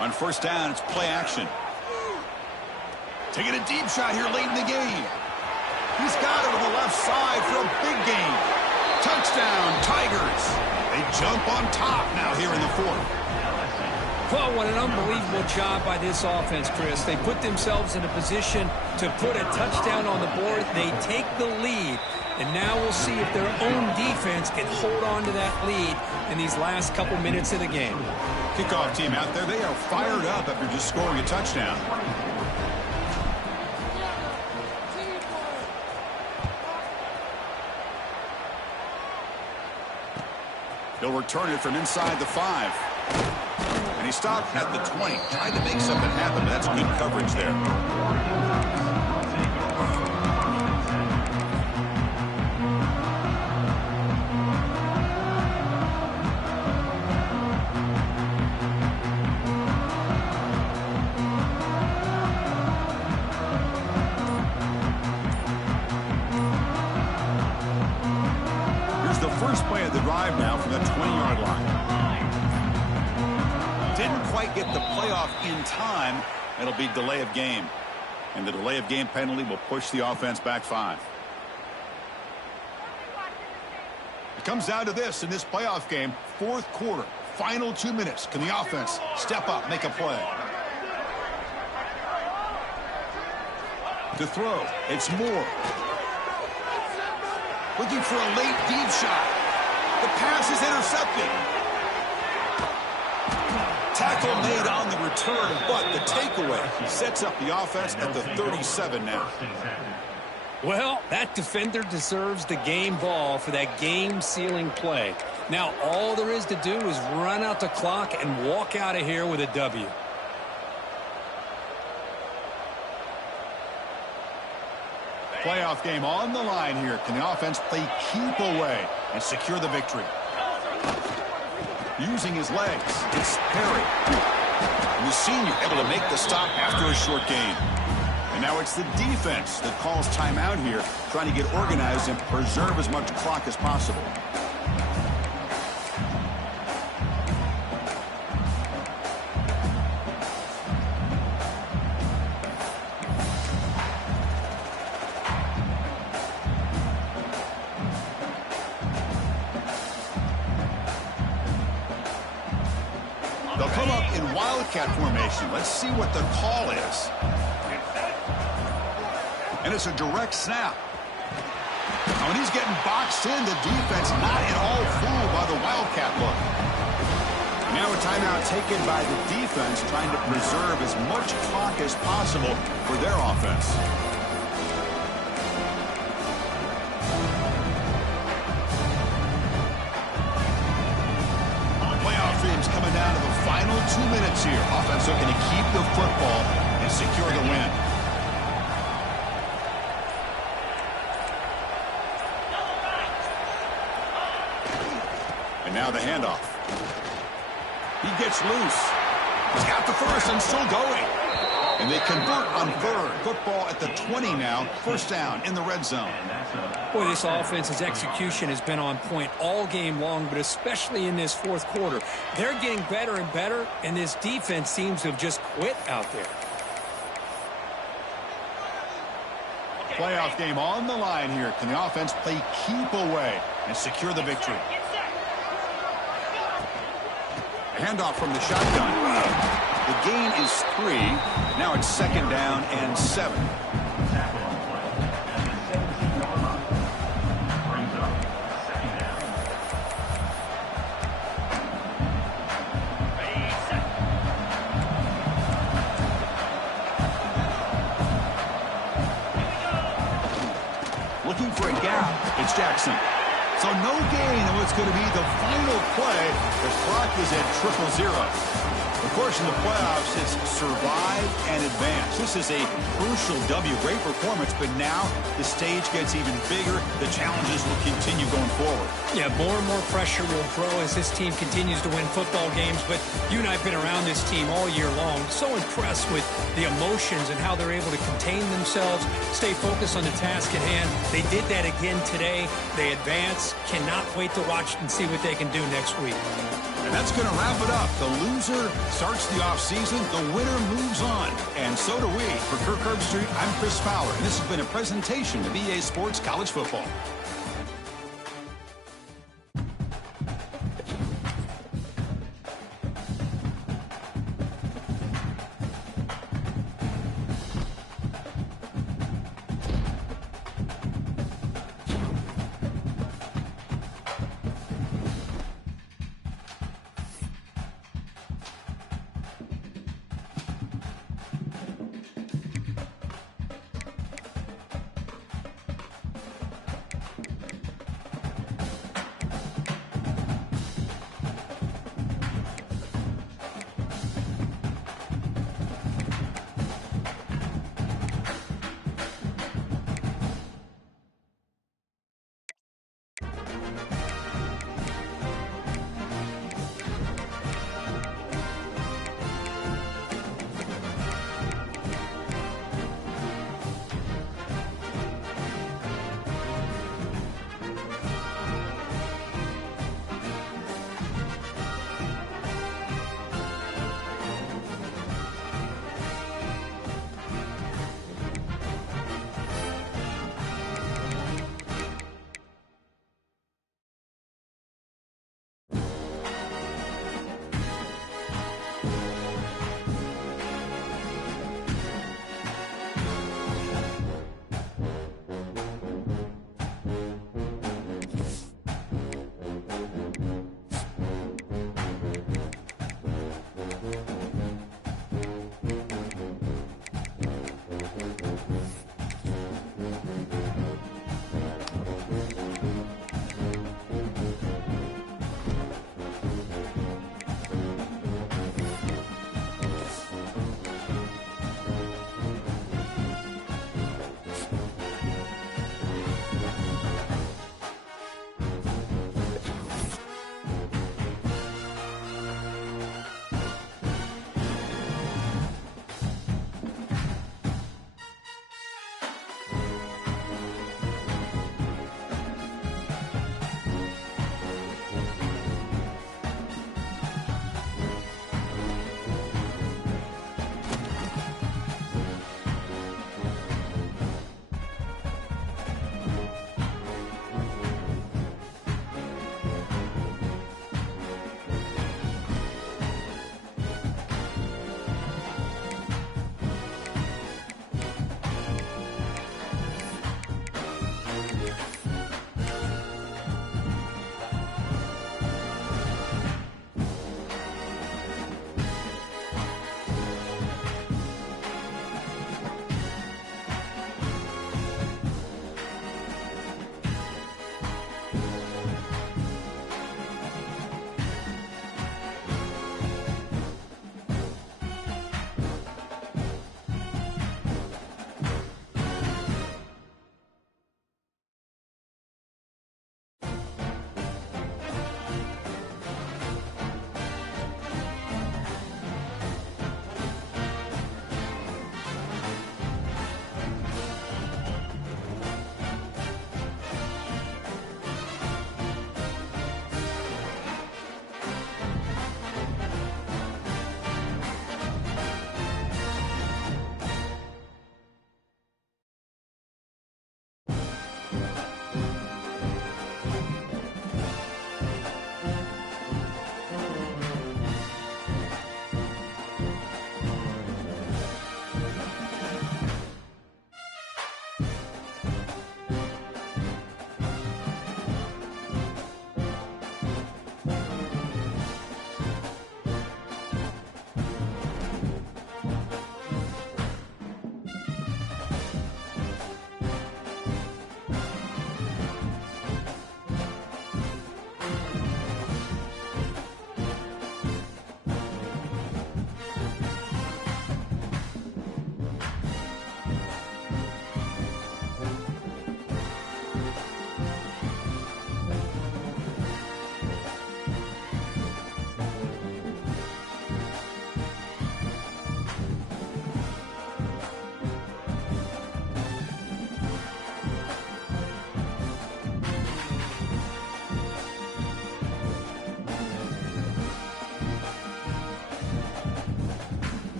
On first down, it's play action. Taking a deep shot here late in the game. He's got it on the left side for a big gain. Touchdown, Tigers. They jump on top now here in the fourth. Well, what an unbelievable job by this offense, Chris. They put themselves in a position to put a touchdown on the board. They take the lead. And now we'll see if their own defense can hold on to that lead in these last couple minutes of the game. Kickoff team out there, they are fired up after just scoring a touchdown. He'll return it from inside the 5. And he stopped at the 20. Tried to make something happen, but that's good coverage there. First play of the drive now from the 20-yard line. Didn't quite get the playoff in time. It'll be delay of game. And the delay of game penalty will push the offense back 5. It comes down to this in this playoff game. Fourth quarter, final 2 minutes. Can the offense step up, make a play? To throw, it's Moore. Looking for a late deep shot. The pass is intercepted. Tackle made on the return, but the takeaway sets up the offense at the 37 now. Well, that defender deserves the game ball for that game-sealing play. Now, all there is to do is run out the clock and walk out of here with a W. Playoff game on the line here. Can the offense play keep away and secure the victory? Using his legs, it's Perry. And the senior able to make the stop after a short gain. And now it's the defense that calls timeout here, trying to get organized and preserve as much clock as possible. Wildcat formation. Let's see what the call is. And it's a direct snap. Now, when he's getting boxed in, the defense not at all fooled by the Wildcat look. Now a timeout taken by the defense, trying to preserve as much clock as possible for their offense. Playoff dreams coming down to the final 2 minutes here. Offense looking to keep the football and secure the win. And now the handoff. He gets loose. He's got the first and still going. And they convert on third. Football at the 20 now. First down in the red zone. Boy, this offense's execution has been on point all game long, but especially in this fourth quarter. They're getting better and better, and this defense seems to have just quit out there. Playoff game on the line here. Can the offense play keep away and secure the victory? Handoff from the shotgun. The gain is 3. Now it's second down and 7. Looking for a gap. It's Jackson. So no gain on what's going to be the final play. The clock is at 0-0. Of course, in the playoffs, it's survive and advance. This is a crucial W. Great performance, but now the stage gets even bigger. The challenges will continue going forward. Yeah, more and more pressure will grow as this team continues to win football games. But you and I have been around this team all year long. So impressed with the emotions and how they're able to contain themselves, stay focused on the task at hand. They did that again today. They advance. Cannot wait to watch and see what they can do next week. And that's going to wrap it up. The loser starts the offseason. The winner moves on. And so do we. For Kirk Herbstreit, I'm Chris Fowler. And this has been a presentation of EA Sports College Football.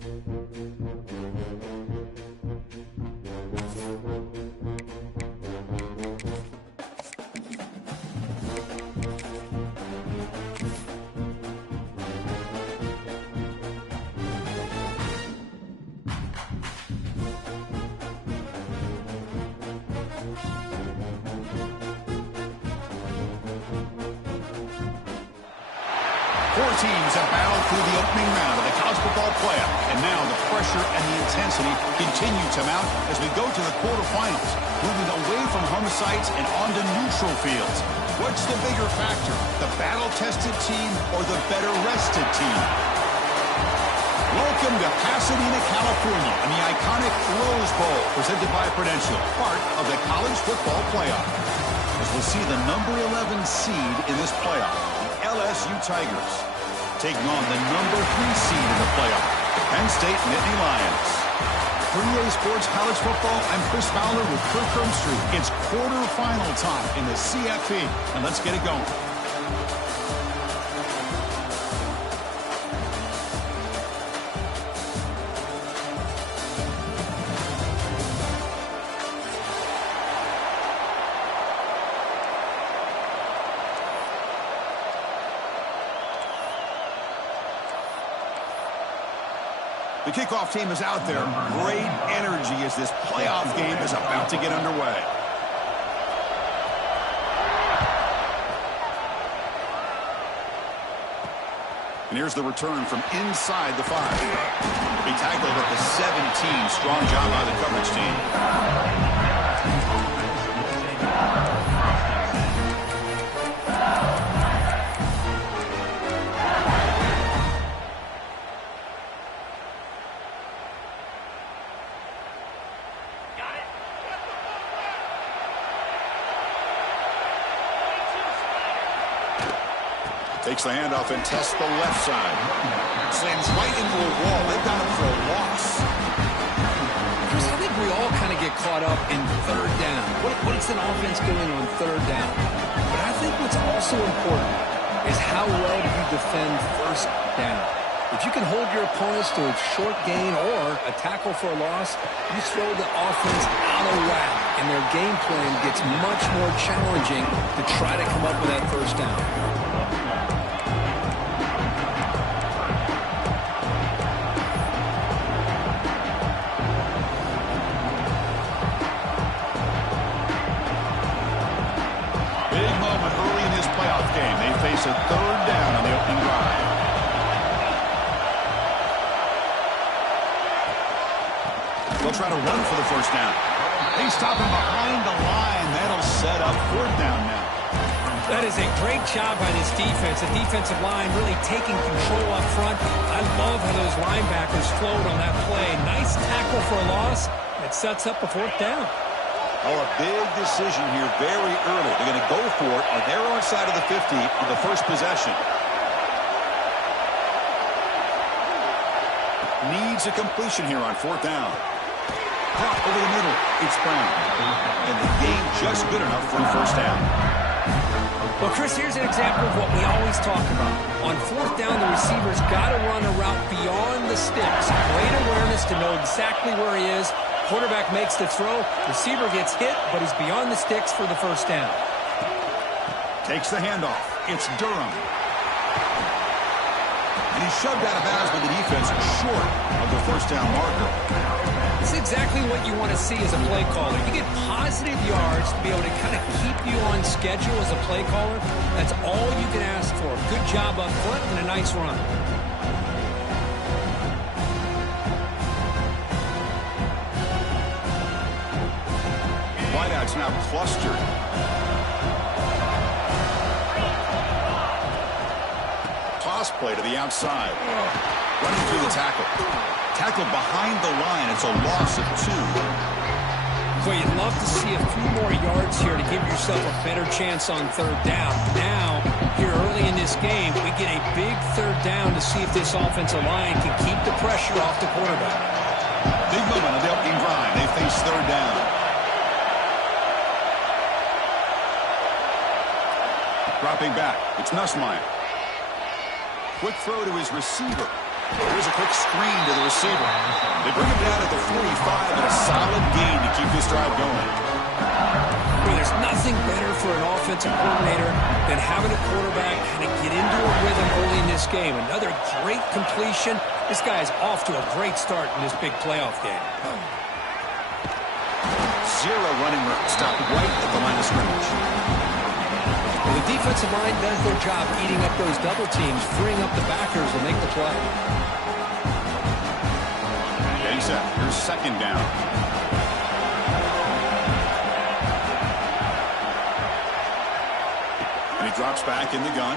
Four teams have battled through the opening round of the college football playoff, and now the pressure and the intensity continue to mount as we go to the quarterfinals, moving away from home sites and onto neutral fields. What's the bigger factor, the battle-tested team or the better-rested team? Welcome to Pasadena, California, and the iconic Rose Bowl, presented by Prudential, part of the college football playoff. As we'll see the number 11 seed in this playoff, the LSU Tigers, taking on the number 3 seed in the playoff, Penn State Nittany Lions. For EA Sports College Football, I'm Chris Fowler with Kirk Herbstreit. It's quarterfinal time in the CFP, and let's get it going. The kickoff team is out there. Great energy as this playoff game is about to get underway. And here's the return from inside the 5. He tackled at the 17. Strong job by the coverage team. Takes the handoff and tests the left side. Slams right into a wall. They've got him for a loss. Chris, I think we all kind of get caught up in third down. What's an offense doing on third down? But I think what's also important is how well do you defend first down. If you can hold your opponents to a short gain or a tackle for a loss, you throw the offense out of whack, and their game plan gets much more challenging to try to come up with that first down. Face a third down on the opening drive. They'll try to run for the first down. They stop him behind the line. That'll set up fourth down now. That is a great job by this defense. The defensive line really taking control up front. I love how those linebackers flowed on that play. Nice tackle for a loss. It sets up a fourth down. Oh, a big decision here very early. They're going to go for it on their own side of the 50 on the first possession. Needs a completion here on fourth down. Caught over the middle. It's Brown. And the game just good enough for a first down. Well, Chris, here's an example of what we always talk about. On fourth down, the receiver's got to run a route beyond the sticks. Great awareness to know exactly where he is. Quarterback makes the throw. Receiver gets hit, but he's beyond the sticks for the first down. Takes the handoff. It's Durham. And he's shoved out of bounds by the defense short of the first down marker. This is exactly what you want to see as a play caller. You get positive yards to be able to kind of keep you on schedule as a play caller. That's all you can ask for. Good job up front and a nice run. Wideouts now clustered. Toss play to the outside. Running through the tackle. Tackled behind the line. It's a loss of 2. Well, you'd love to see a few more yards here to give yourself a better chance on third down. Now, here early in this game, we get a big third down to see if this offensive line can keep the pressure off the quarterback. Big moment on the opening drive. They face third down. Dropping back. It's Nussmeier. Quick throw to his receiver. Here's a quick screen to the receiver. They bring him down at the 45 and a solid gain to keep this drive going. Well, there's nothing better for an offensive coordinator than having a quarterback kind of get into a rhythm early in this game. Another great completion. This guy is off to a great start in this big playoff game. Zero running room. Stop right at the line of scrimmage. Well, the defensive line does their job eating up those double teams, freeing up the backers to make the play. Getting set. Here's second down. And he drops back in the gun.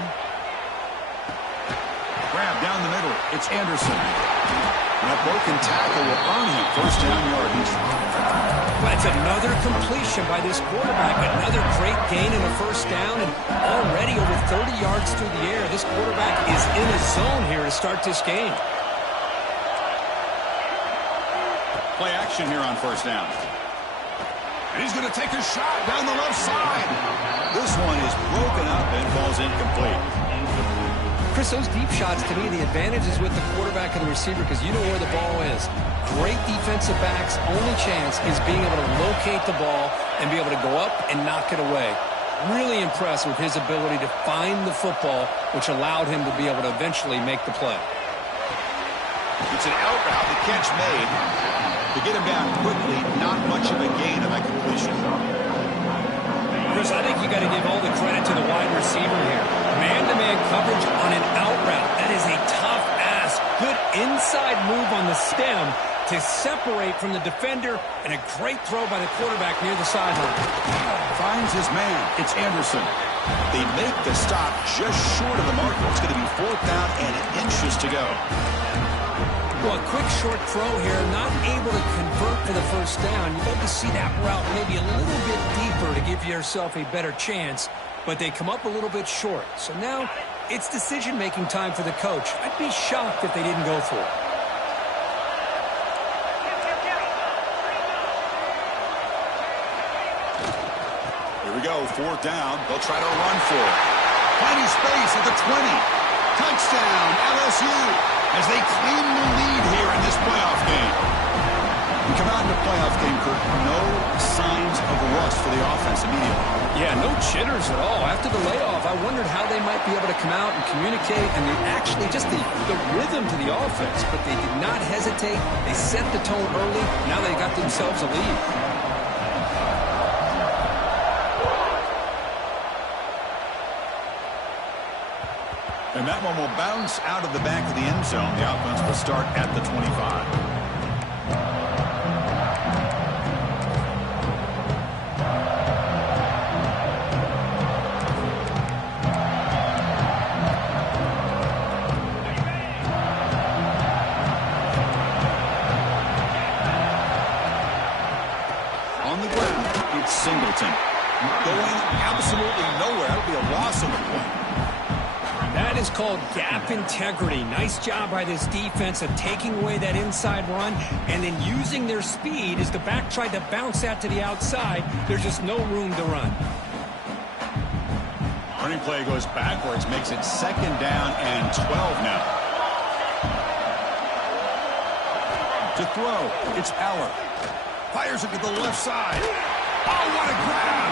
Grab down the middle. It's Anderson. And that broken tackle will earn him first down yardage. That's another completion by this quarterback. Another great gain in a first down, and already over 30 yards through the air. This quarterback is in a zone here to start this game. Play action here on first down. And he's going to take a shot down the left side. This one is broken up and falls incomplete. Chris, those deep shots, to me, the advantage is with the quarterback and the receiver because you know where the ball is. Great defensive backs' only chance is being able to locate the ball and be able to go up and knock it away. Really impressed with his ability to find the football, which allowed him to be able to eventually make the play. It's an out route. The catch made. To get him down quickly, not much of a gain on that completion. Chris, I think you got to give all the credit to the wide receiver here. Man-to-man coverage on an out route. That is a tough ask. Good inside move on the stem to separate from the defender, and a great throw by the quarterback near the sideline. Finds his man. It's Anderson. They make the stop just short of the marker. It's going to be fourth down and inches to go. Well, a quick short throw here, not able to convert for the first down. You'd love to see that route maybe a little bit deeper to give yourself a better chance, but they come up a little bit short. So now it's decision-making time for the coach. I'd be shocked if they didn't go for it. Here we go, fourth down. They'll try to run for it. Plenty space at the 20. Touchdown, LSU. As they claim the lead here in this playoff game. We come out in the playoff game, Kirk. No signs of rust for the offense immediately. Yeah, no jitters at all. After the layoff, I wondered how they might be able to come out and communicate and actually just the rhythm to the offense. But they did not hesitate. They set the tone early. Now they got themselves a lead. And that one will bounce out of the back of the end zone. The offense will start at the 25. On the ground, it's Singleton. Going absolutely nowhere. It'll be a loss on the play. That is called gap integrity. Nice job by this defense of taking away that inside run and then using their speed as the back tried to bounce that to the outside. There's just no room to run. Running play goes backwards, makes it second down and 12 now. To throw, it's Aller. Fires it to the left side. Oh, what a grab!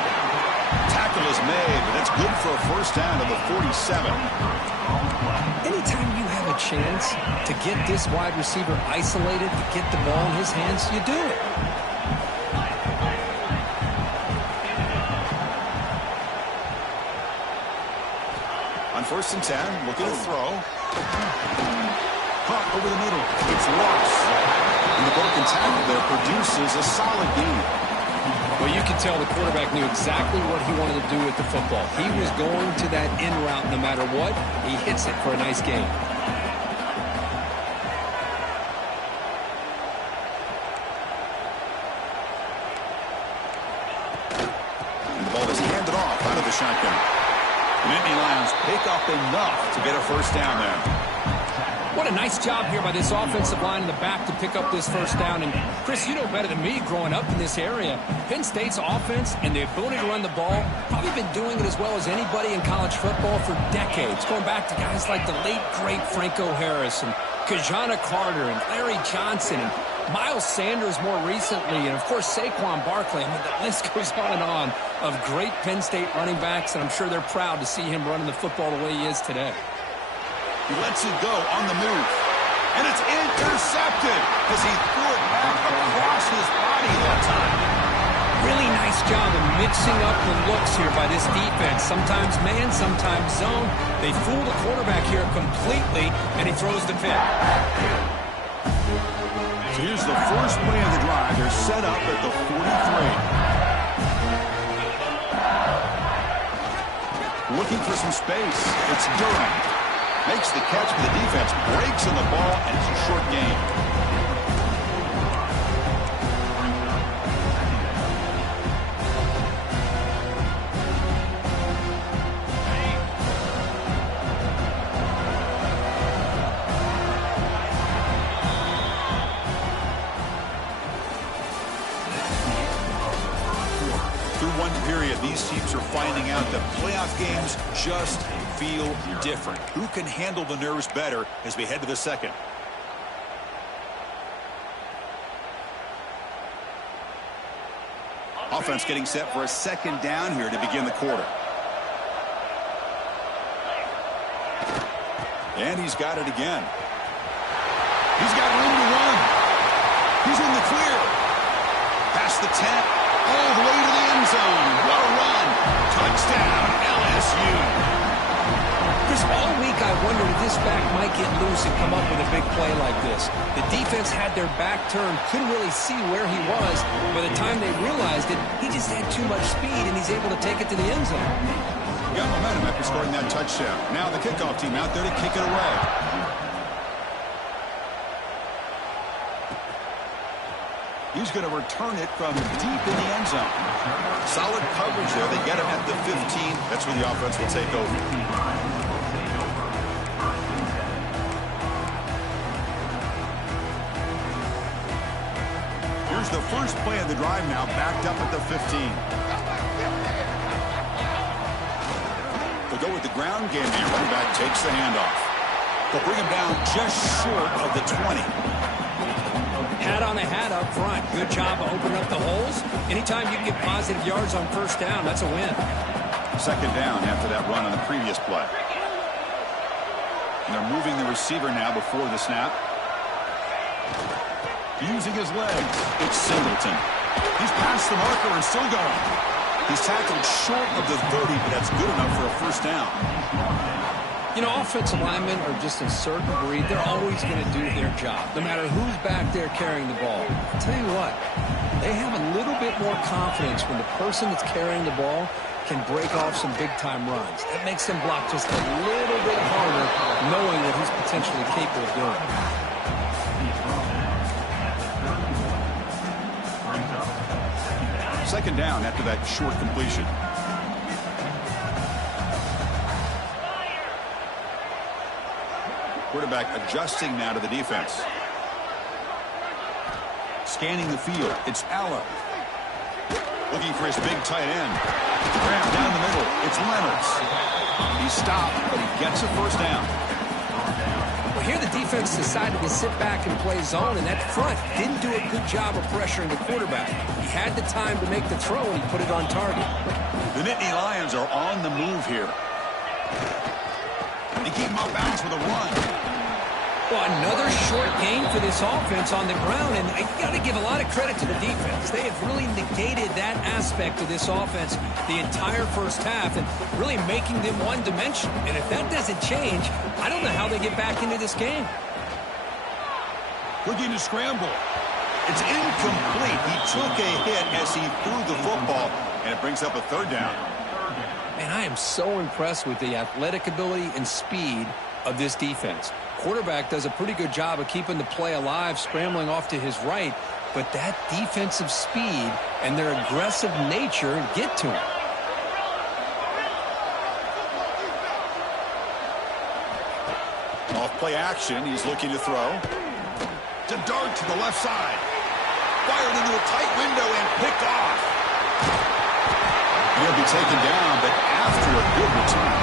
Tackle is made, but that's good for a first down to the 47. Anytime you have a chance to get this wide receiver isolated, to get the ball in his hands, you do it. On first and 10, looking to throw. Caught over the middle. It's lost. And the broken tackle there produces a solid gain. Well, you can tell the quarterback knew exactly what he wanted to do with the football. He was going to that in route no matter what. He hits it for a nice gain. And the ball is handed off out of the shotgun. The Nittany Lions pick up enough to get a first down there. What a nice job here by this offensive line in the back to pick up this first down. And, Chris, you know better than me growing up in this area. Penn State's offense and the ability to run the ball, probably been doing it as well as anybody in college football for decades, going back to guys like the late, great Franco Harris and Kajana Carter and Larry Johnson and Miles Sanders more recently, and of course Saquon Barkley. I mean, the list goes on and on of great Penn State running backs, and I'm sure they're proud to see him running the football the way he is today. He lets it go on the move. And it's intercepted as he threw it back across his body that time. Really nice job of mixing up the looks here by this defense. Sometimes man, sometimes zone. They fool the quarterback here completely, and he throws the pick. So here's the first play of the drive. They're set up at the 43. Looking for some space. It's Durham. Makes the catch, but the defense breaks in the ball, and it's a short game. Through one period, these teams are finding out that playoff games just feel different. Who can handle the nerves better as we head to the second? Offense getting set for a second down here to begin the quarter. And he's got it again. He's got room to run. He's in the clear. Past the 10, all the way to the end zone. What a run. Touchdown, LSU. Chris, all week I wondered if this back might get loose and come up with a big play like this. The defense had their back turned, couldn't really see where he was. By the time they realized it, he just had too much speed, and he's able to take it to the end zone. Got momentum after scoring that touchdown. Now the kickoff team out there to kick it away. He's going to return it from deep in the end zone. Solid coverage there. They get him at the 15. That's where the offense will take over. Here's the first play of the drive now, backed up at the 15. They'll go with the ground game here. Running back takes the handoff. They'll bring him down just short of the 20. Hat on a hat up front. Good job of opening up the holes. Anytime you can get positive yards on first down, that's a win. Second down after that run on the previous play. And they're moving the receiver now before the snap. Using his legs, it's Singleton. He's past the marker and still going. He's tackled short of the 30, but that's good enough for a first down. You know, offensive linemen are just a certain breed. They're always going to do their job, no matter who's back there carrying the ball. I'll tell you what, they have a little bit more confidence when the person that's carrying the ball can break off some big-time runs. That makes them block just a little bit harder, knowing what he's potentially capable of doing. Second down after that short completion. Quarterback adjusting now to the defense. Scanning the field. It's Allen. Looking for his big tight end. Grab down the middle. It's Reynolds. He's stopped, but he gets a first down. Well, here the defense decided to sit back and play zone, and that front didn't do a good job of pressuring the quarterback. He had the time to make the throw, and he put it on target. The Nittany Lions are on the move here. They keep him off balance with a run. Well, another short gain for this offense on the ground, and I got to give a lot of credit to the defense. They have really negated that aspect of this offense the entire first half and really making them one-dimensional. And if that doesn't change, I don't know how they get back into this game. Looking to scramble. It's incomplete. He took a hit as he threw the football, and it brings up a third down. Man, I am so impressed with the athletic ability and speed of this defense. Quarterback does a pretty good job of keeping the play alive, scrambling off to his right, but that defensive speed and their aggressive nature get to him. Off play action, he's looking to throw. To dart to the left side. Fired into a tight window and picked off. He'll be taken down, but after a good return.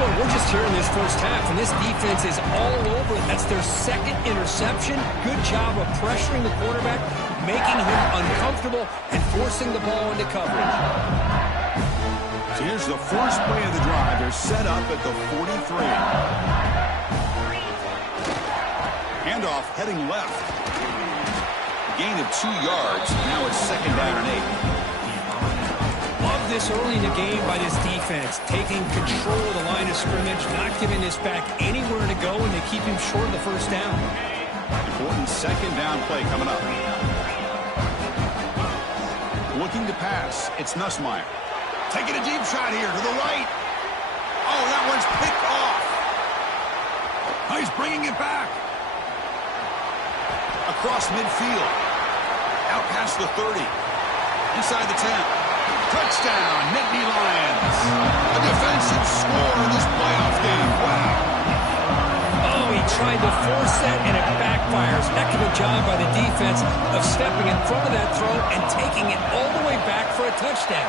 Well, we're just here in this first half, and this defense is all over it. That's their second interception. Good job of pressuring the quarterback, making him uncomfortable, and forcing the ball into coverage. So here's the first play of the drive. They're set up at the 43. Handoff heading left. Gain of 2 yards. Now it's 2nd down and 8. Love this early in the game by this defense, taking control of the line of scrimmage, not giving this back anywhere to go, and they keep him short of the first down. Important 2nd down play coming up. Looking to pass. It's Nussmeier. Taking a deep shot here to the right. Oh, that one's picked off. Oh, he's bringing it back. Across midfield. Out past the 30. Inside the 10. Touchdown, Nittany Lions. A defensive score in this playoff game. Wow. Oh, he tried to force that, and it backfires. Heck of a job by the defense of stepping in front of that throw and taking it all the way back for a touchdown.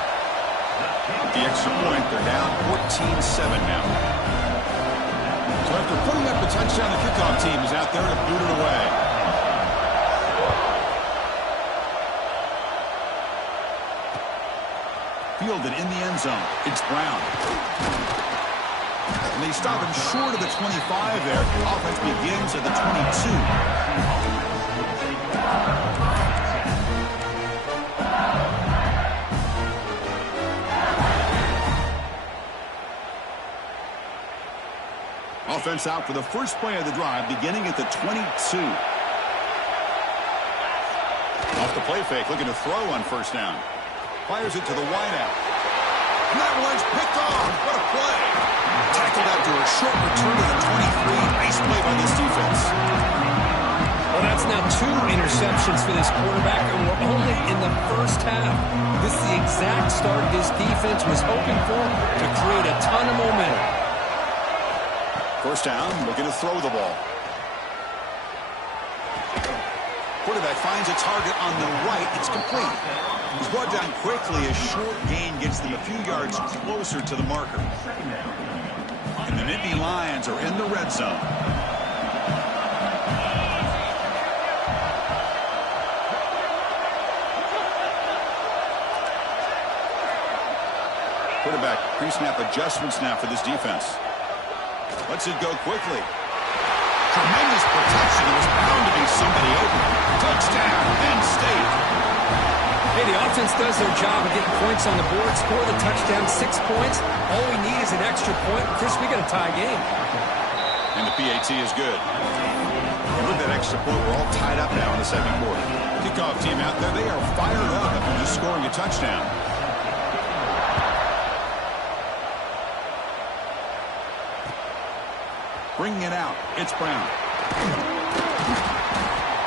The extra point, they're down 14-7 now. So after putting up the touchdown, the kickoff team is out there to boot it away. Fielded in the end zone. It's Brown. And they stop him short of the 25 there. Offense begins at the 22. Offense out for the first play of the drive, beginning at the 22. Off the play fake, looking to throw on first down. Fires it to the wideout. And that one's picked off. What a play. Tackled after a short return to the 23. Nice play by this defense. Well, that's now 2 interceptions for this quarterback, and we're only in the first half. This is the exact start this defense was hoping for to create a ton of momentum. First down, looking to throw the ball. Quarterback finds a target on the right. It's complete. He's brought down quickly. A short gain gets them a few yards closer to the marker. And the Nittany Lions are in the red zone. Quarterback pre-snap adjustments now for this defense. Lets it go quickly. Tremendous protection. It was bound to be somebody open. Touchdown, Penn State. Hey, the offense does their job of getting points on the board, score the touchdown, 6 points. All we need is an extra point. Chris, we got a tie game. And the PAT is good. And with that extra point, we're all tied up now in the second quarter. Kickoff team out there, they are fired up after just scoring a touchdown. Bringing it out, it's Brown.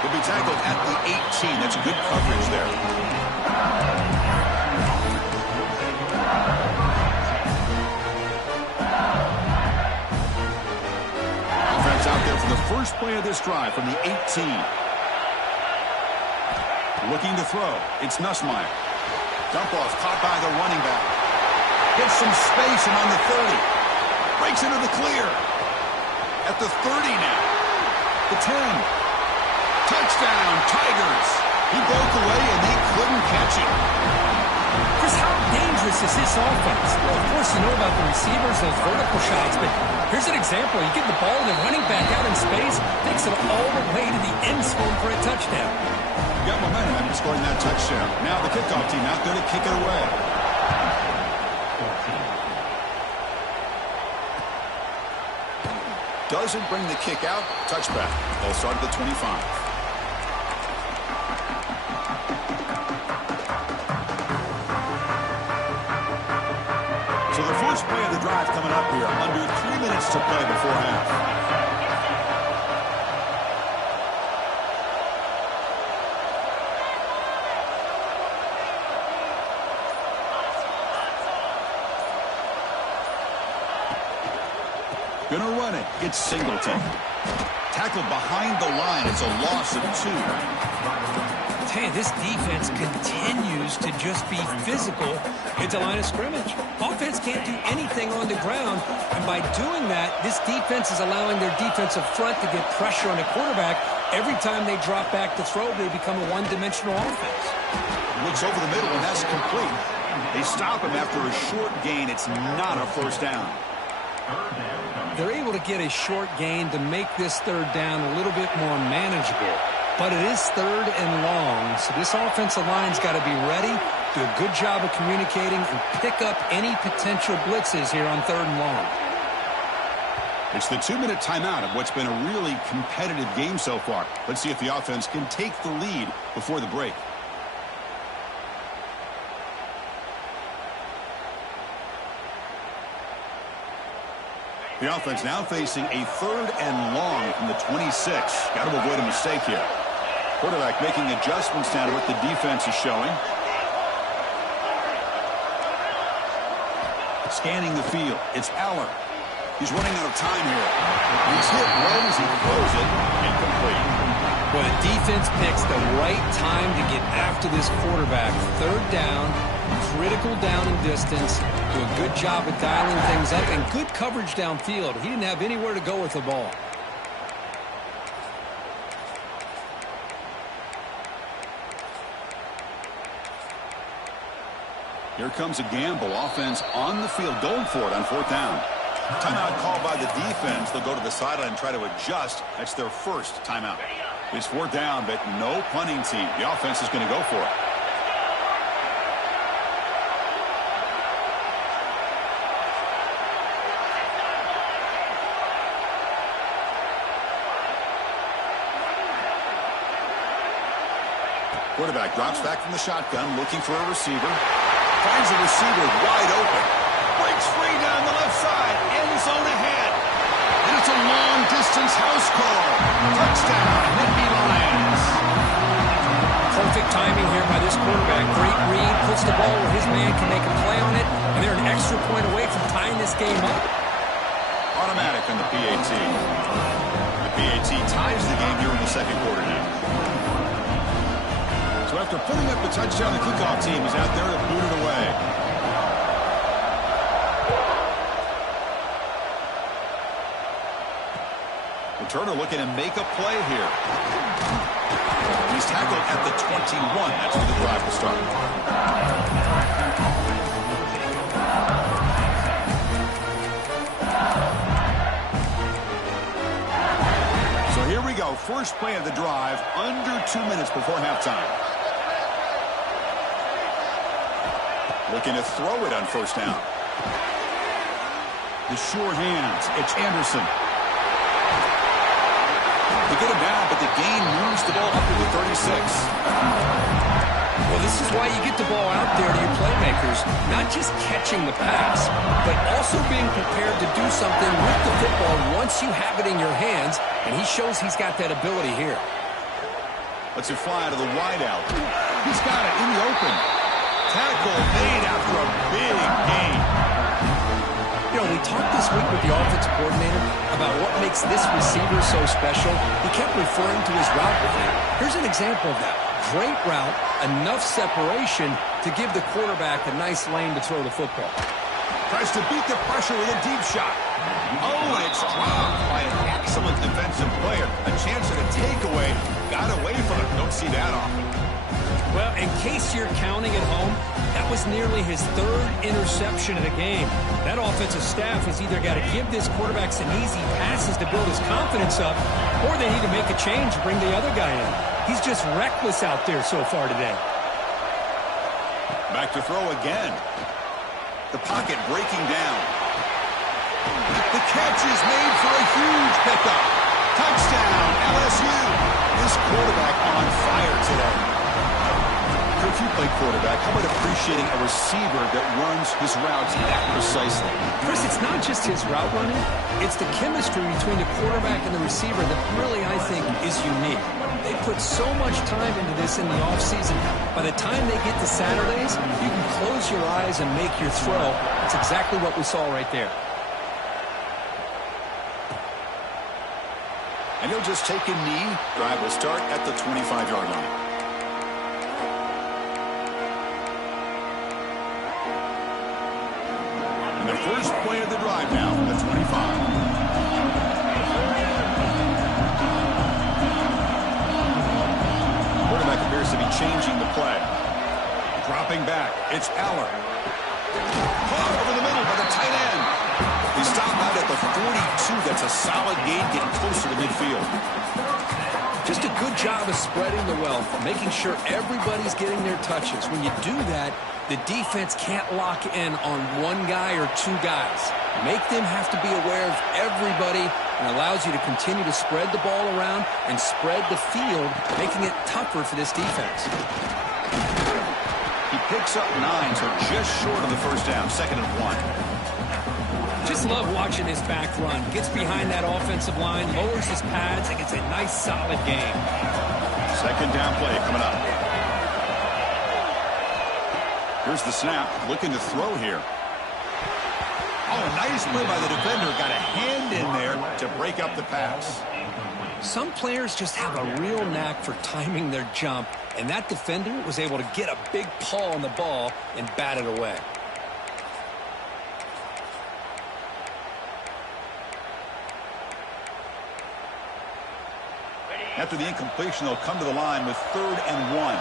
Will be tackled at the 18. That's good coverage there. Offense out there for the first play of this drive from the 18. Looking to throw. It's Nussmeier. Dump off caught by the running back. Gets some space and on the 30. Breaks into the clear. At the 30 now. The 10. Touchdown, Tigers. He broke away and they couldn't catch him. Chris, how dangerous is this offense? Well, of course, you know about the receivers, those vertical shots, but here's an example. You get the ball and the running back out in space, takes it all the way to the end zone for a touchdown. You got momentum after scoring that touchdown. Now the kickoff team out there to kick it away. Doesn't bring the kick out. Touchback. They'll start at the 25. So the first play of the drive coming up here. Under 3 minutes to play before half. Gonna run it. It's Singleton. Tackled behind the line. It's a loss of 2. Hey, this defense continues to just be physical at the line of scrimmage. Offense can't do anything on the ground, and by doing that, this defense is allowing their defensive front to get pressure on the quarterback. Every time they drop back to throw, they become a one-dimensional offense. Looks over the middle, and that's complete. They stop him after a short gain. It's not a first down. They're able to get a short gain to make this third down a little bit more manageable. But it is third and long, so this offensive line's got to be ready, do a good job of communicating, and pick up any potential blitzes here on third and long. It's the 2-minute timeout of what's been a really competitive game so far. Let's see if the offense can take the lead before the break. The offense now facing a third and long from the 26. Got to avoid a mistake here. Quarterback making adjustments now to what the defense is showing. Scanning the field. It's Aller. He's running out of time here. He's hit right as he throws it. Incomplete. Well, the defense picks the right time to get after this quarterback. Third down, critical down and distance. Do a good job of dialing things up and good coverage downfield. He didn't have anywhere to go with the ball. Here comes a gamble. Offense on the field, going for it on fourth down. Timeout called by the defense. They'll go to the sideline and try to adjust. That's their first timeout. It's fourth down, but no punting team. The offense is going to go for it. Quarterback drops back from the shotgun, looking for a receiver. Finds a receiver wide open. Breaks free down the left side. End zone ahead. And it's a long-distance house call. Touchdown, Nittany Lions. Perfect timing here by this quarterback. Great read. Puts the ball where his man can make a play on it. And they're an extra point away from tying this game up. Automatic on the PAT. The PAT ties the game here in the second quarter now. So after putting up the touchdown, the kickoff team is out there to boot it away. Returner looking to make a play here. He's tackled at the 21. That's where the drive will start. So here we go. First play of the drive, under 2 minutes before halftime. Looking to throw it on first down. The sure hands. It's Anderson. They get him down, but the gain moves the ball up to the 36. Well, this is why you get the ball out there to your playmakers. Not just catching the pass, but also being prepared to do something with the football once you have it in your hands. And he shows he's got that ability here. Lets it fly out of the wideout. He's got it in the open. Tackle made after a big gain. You know, we talked this week with the offensive coordinator about what makes this receiver so special. He kept referring to his route with him. Here's an example of that. Great route, enough separation to give the quarterback a nice lane to throw the football. Tries to beat the pressure with a deep shot. Oh, and it's dropped by an excellent defensive player. A chance at a takeaway. Got away from it. Don't see that often. Well, in case you're counting at home, that was nearly his third interception of the game. That offensive staff has either got to give this quarterback some easy passes to build his confidence up, or they need to make a change and bring the other guy in. He's just reckless out there so far today. Back to throw again. The pocket breaking down. The catch is made for a huge pickup. Touchdown, LSU. This quarterback on fire today. If you play quarterback, how about appreciating a receiver that runs his routes that precisely? Chris, it's not just his route running. It's the chemistry between the quarterback and the receiver that really, I think, is unique. They put so much time into this in the offseason. By the time they get to Saturdays, you can close your eyes and make your throw. It's exactly what we saw right there. And he'll just take a knee. Drive will start at the 25-yard line. play of the drive now from the 25. Quarterback appears to be changing the play. Dropping back. It's Aller. Caught over the middle by the tight end. He stopped out at the 42. That's a solid gain, getting closer to midfield. Just a good job of spreading the wealth, making sure everybody's getting their touches. When you do that, the defense can't lock in on one guy or two guys. Make them have to be aware of everybody, and allows you to continue to spread the ball around and spread the field, making it tougher for this defense. He picks up 9, so just short of the first down, 2nd and 1. Just love watching this back run. Gets behind that offensive line, lowers his pads, and gets a nice, solid game. 2nd down play coming up. Here's the snap, looking to throw here. Oh, nice play by the defender. Got a hand in there to break up the pass. Some players just have a real knack for timing their jump, and that defender was able to get a big paw on the ball and bat it away. After the incompletion, they'll come to the line with 3rd and 1.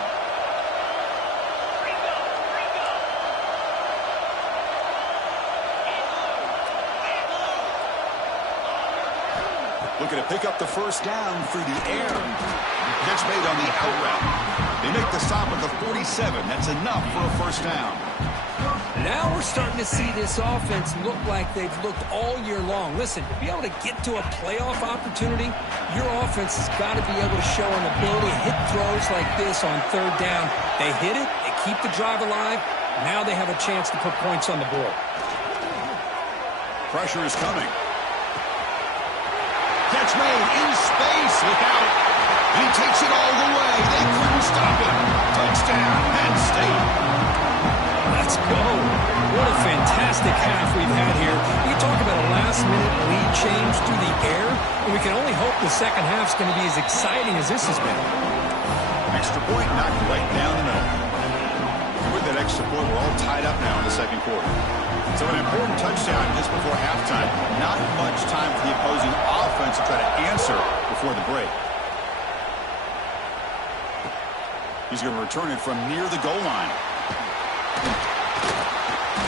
Looking to pick up the first down through the air. Catch made on the out route. They make the stop at the 47. That's enough for a first down. Now we're starting to see this offense look like they've looked all year long. Listen, to be able to get to a playoff opportunity, your offense has got to be able to show an ability to hit throws like this on 3rd down. They hit it, they keep the drive alive. Now they have a chance to put points on the board. Pressure is coming. Catch made in space. Look out. And he takes it all the way. They couldn't stop him. Touchdown, Penn State. Let's go. What a fantastic half we've had here. You talk about a last-minute lead change through the air, and we can only hope the second half's going to be as exciting as this has been. Extra point knocked right down the middle. With that extra point, we're all tied up now in the 2nd quarter. So an important touchdown just before halftime. Not much time for the opposing offense to try to answer before the break. He's going to return it from near the goal line.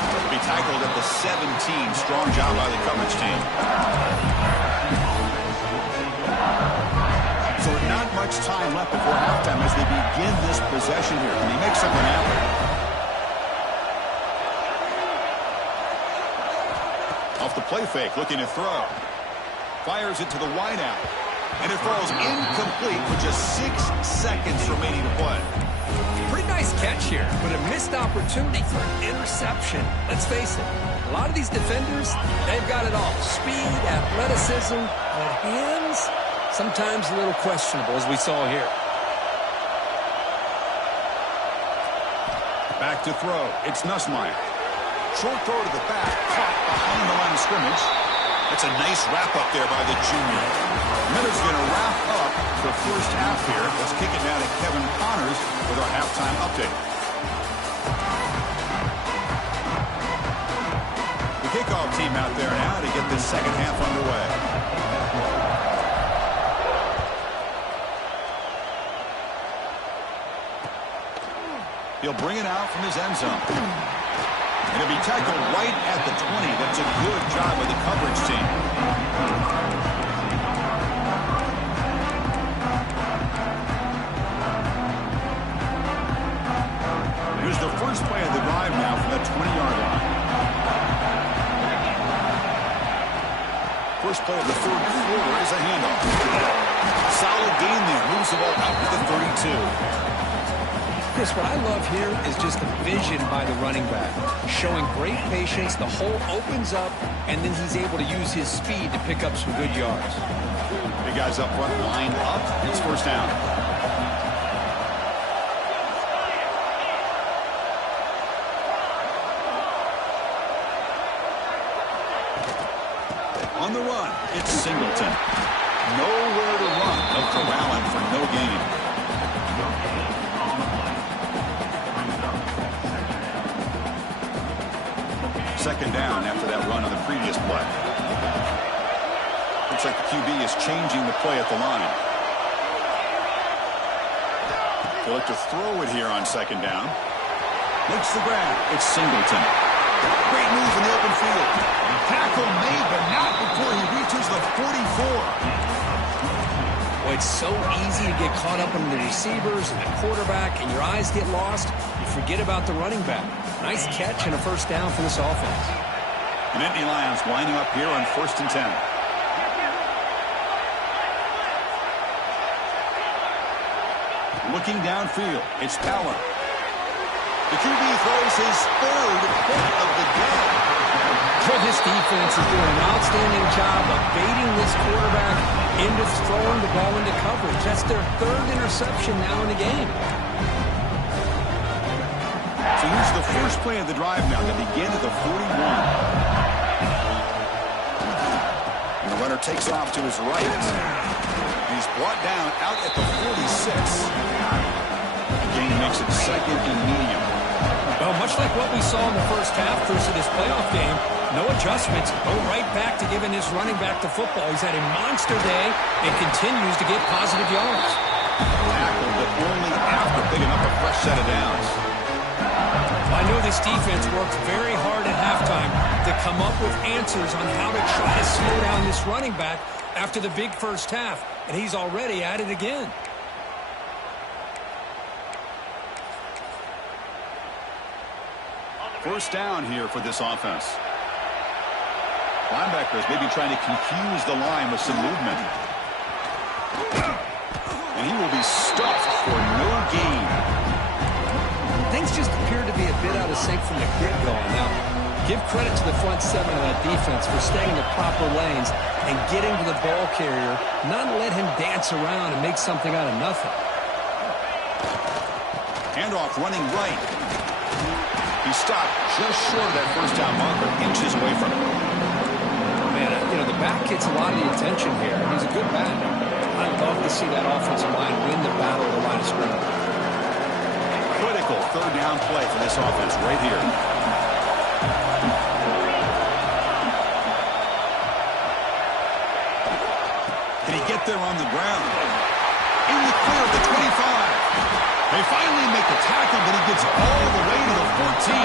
He'll be tackled at the 17. Strong job by the coverage team. So not much time left before halftime as they begin this possession here. Can he make something happen? Off the play fake, looking to throw. Fires it to the wideout. And it falls incomplete with just 6 seconds remaining to play. Pretty nice catch here, but a missed opportunity for an interception. Let's face it, a lot of these defenders, they've got it all. Speed, athleticism, but hands, sometimes a little questionable, as we saw here. Back to throw. It's Nussmeier. Short throw to the back, caught behind the line of scrimmage. That's a nice wrap up there by the junior. Miller's going to wrap up the first half here. Let's kick it now to Kevin Connors with our halftime update. The kickoff team out there now to get this second half underway. He'll bring it out from his end zone. And he'll be tackled right at the 20. That's a good job by the coverage team. Here's the first play of the drive now from the 20-yard line. First play of the 3rd quarter is a handoff. Solid gain there. Moves the ball out to the 32. Chris, what I love here is just the vision by the running back. Showing great patience, the hole opens up, and then he's able to use his speed to pick up some good yards. Big guys up front lined up. It's first down. On the run, it's Singleton. Nowhere to run. Up to Allen for no gain. second down after that run on the previous play. Looks like the QB is changing the play at the line. They'll look to throw it here on second down. Makes the grab. It's Singleton. Great move in the open field. Tackle made, but not before he reaches the 44. Well, it's so easy to get caught up in the receivers and the quarterback, and your eyes get lost. You forget about the running back. Nice catch and a first down for this offense. The Nittany Lions winding up here on 1st and 10. Looking downfield, it's Power. The QB throws his third pick of the day. Well, this defense is doing an outstanding job of baiting this quarterback into throwing the ball into coverage. That's their third interception now in the game. So here's the first play of the drive now to begin at the 41. And the runner takes off to his right. He's brought down out at the 46. The gain makes it second and medium. Well, much like what we saw in the first half, Chris, of this playoff game, no adjustments. Go right back to giving his running back the football. He's had a monster day and continues to get positive yards. Tackled, but only after picking up a fresh set of downs. I know this defense worked very hard at halftime to come up with answers on how to try to slow down this running back after the big first half, and he's already at it again. First down here for this offense. Linebackers maybe trying to confuse the line with some movement. And he will be stuffed for no gain. Things just appear to be a bit out of sync from the get-go. Now, give credit to the front seven of that defense for staying in the proper lanes and getting to the ball carrier, not let him dance around and make something out of nothing. Handoff running right. He stopped just short of that first down marker, inches away from it. Man, you know, the back gets a lot of the attention here. He's a good back. I'd love to see that offensive line win the battle of the line of scrimmage. Critical third down play for this offense right here. Can he get there on the ground? In the clear of the 25. They finally make the tackle, but he gets all the way to the 14.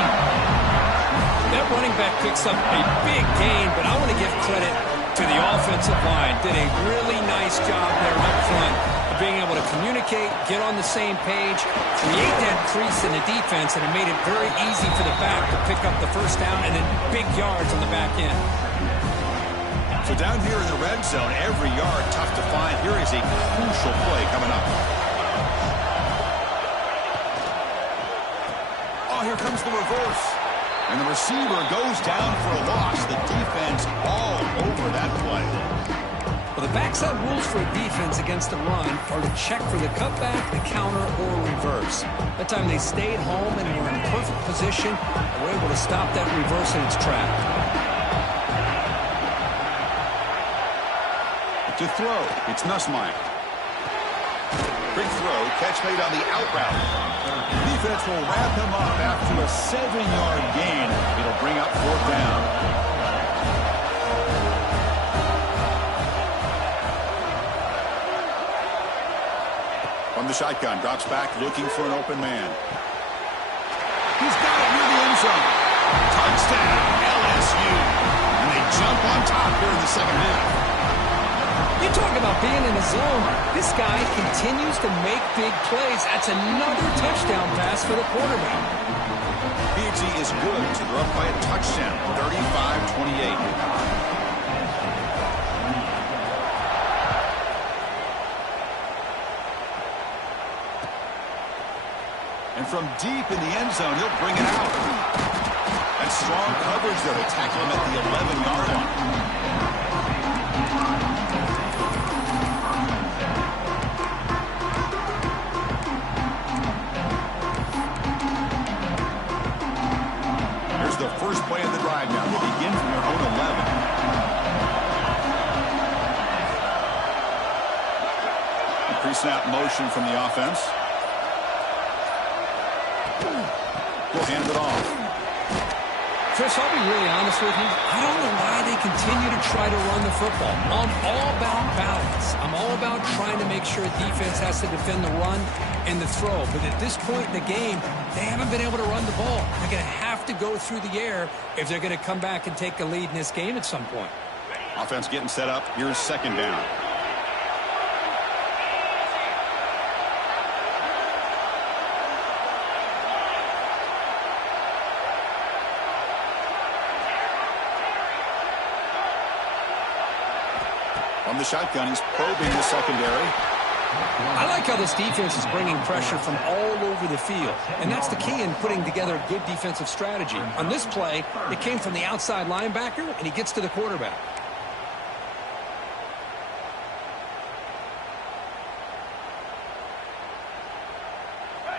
That running back picks up a big gain, but I want to give credit to the offensive line. Did a really nice job there up front of being able to communicate, get on the same page, create that crease in the defense, and it made it very easy for the back to pick up the first down and then big yards on the back end. So down here in the red zone, every yard tough to find. Here is a crucial play coming up. Oh, here comes the reverse. And the receiver goes down for a loss. The defense all over that play. Well, the backside rules for a defense against the run are to check for the cutback, the counter, or reverse. That time they stayed home and were in perfect position and were able to stop that reverse in its track. To throw, it's Nussmeier. Big throw, catch made on the out route. Defense will wrap him up after a 7-yard gain. It'll bring up fourth down. From the shotgun, drops back looking for an open man. He's got it near the end zone. Touchdown, LSU. And they jump on top here in the second half. You talk about being in the zone. This guy continues to make big plays. That's another touchdown pass for the quarterback. PhD is good, so they're up by a touchdown, 35-28. And from deep in the end zone, he'll bring it out. That's strong coverage there to tackle him at the 11-yard line. The first play of the drive now. They begin from their own 11. Pre-snap motion from the offense. He'll hand it off. Chris, I'll be really honest with you. I don't know why they continue to try to run the football. I'm all about balance. I'm all about trying to make sure defense has to defend the run and the throw. But at this point in the game, they haven't been able to run the ball. They're going to have to go through the air if they're going to come back and take a lead in this game at some point. Offense getting set up. Here's second down. From the shotgun, he's probing the secondary. I like how this defense is bringing pressure from all over the field, and that's the key in putting together a good defensive strategy. On this play, it came from the outside linebacker, and he gets to the quarterback.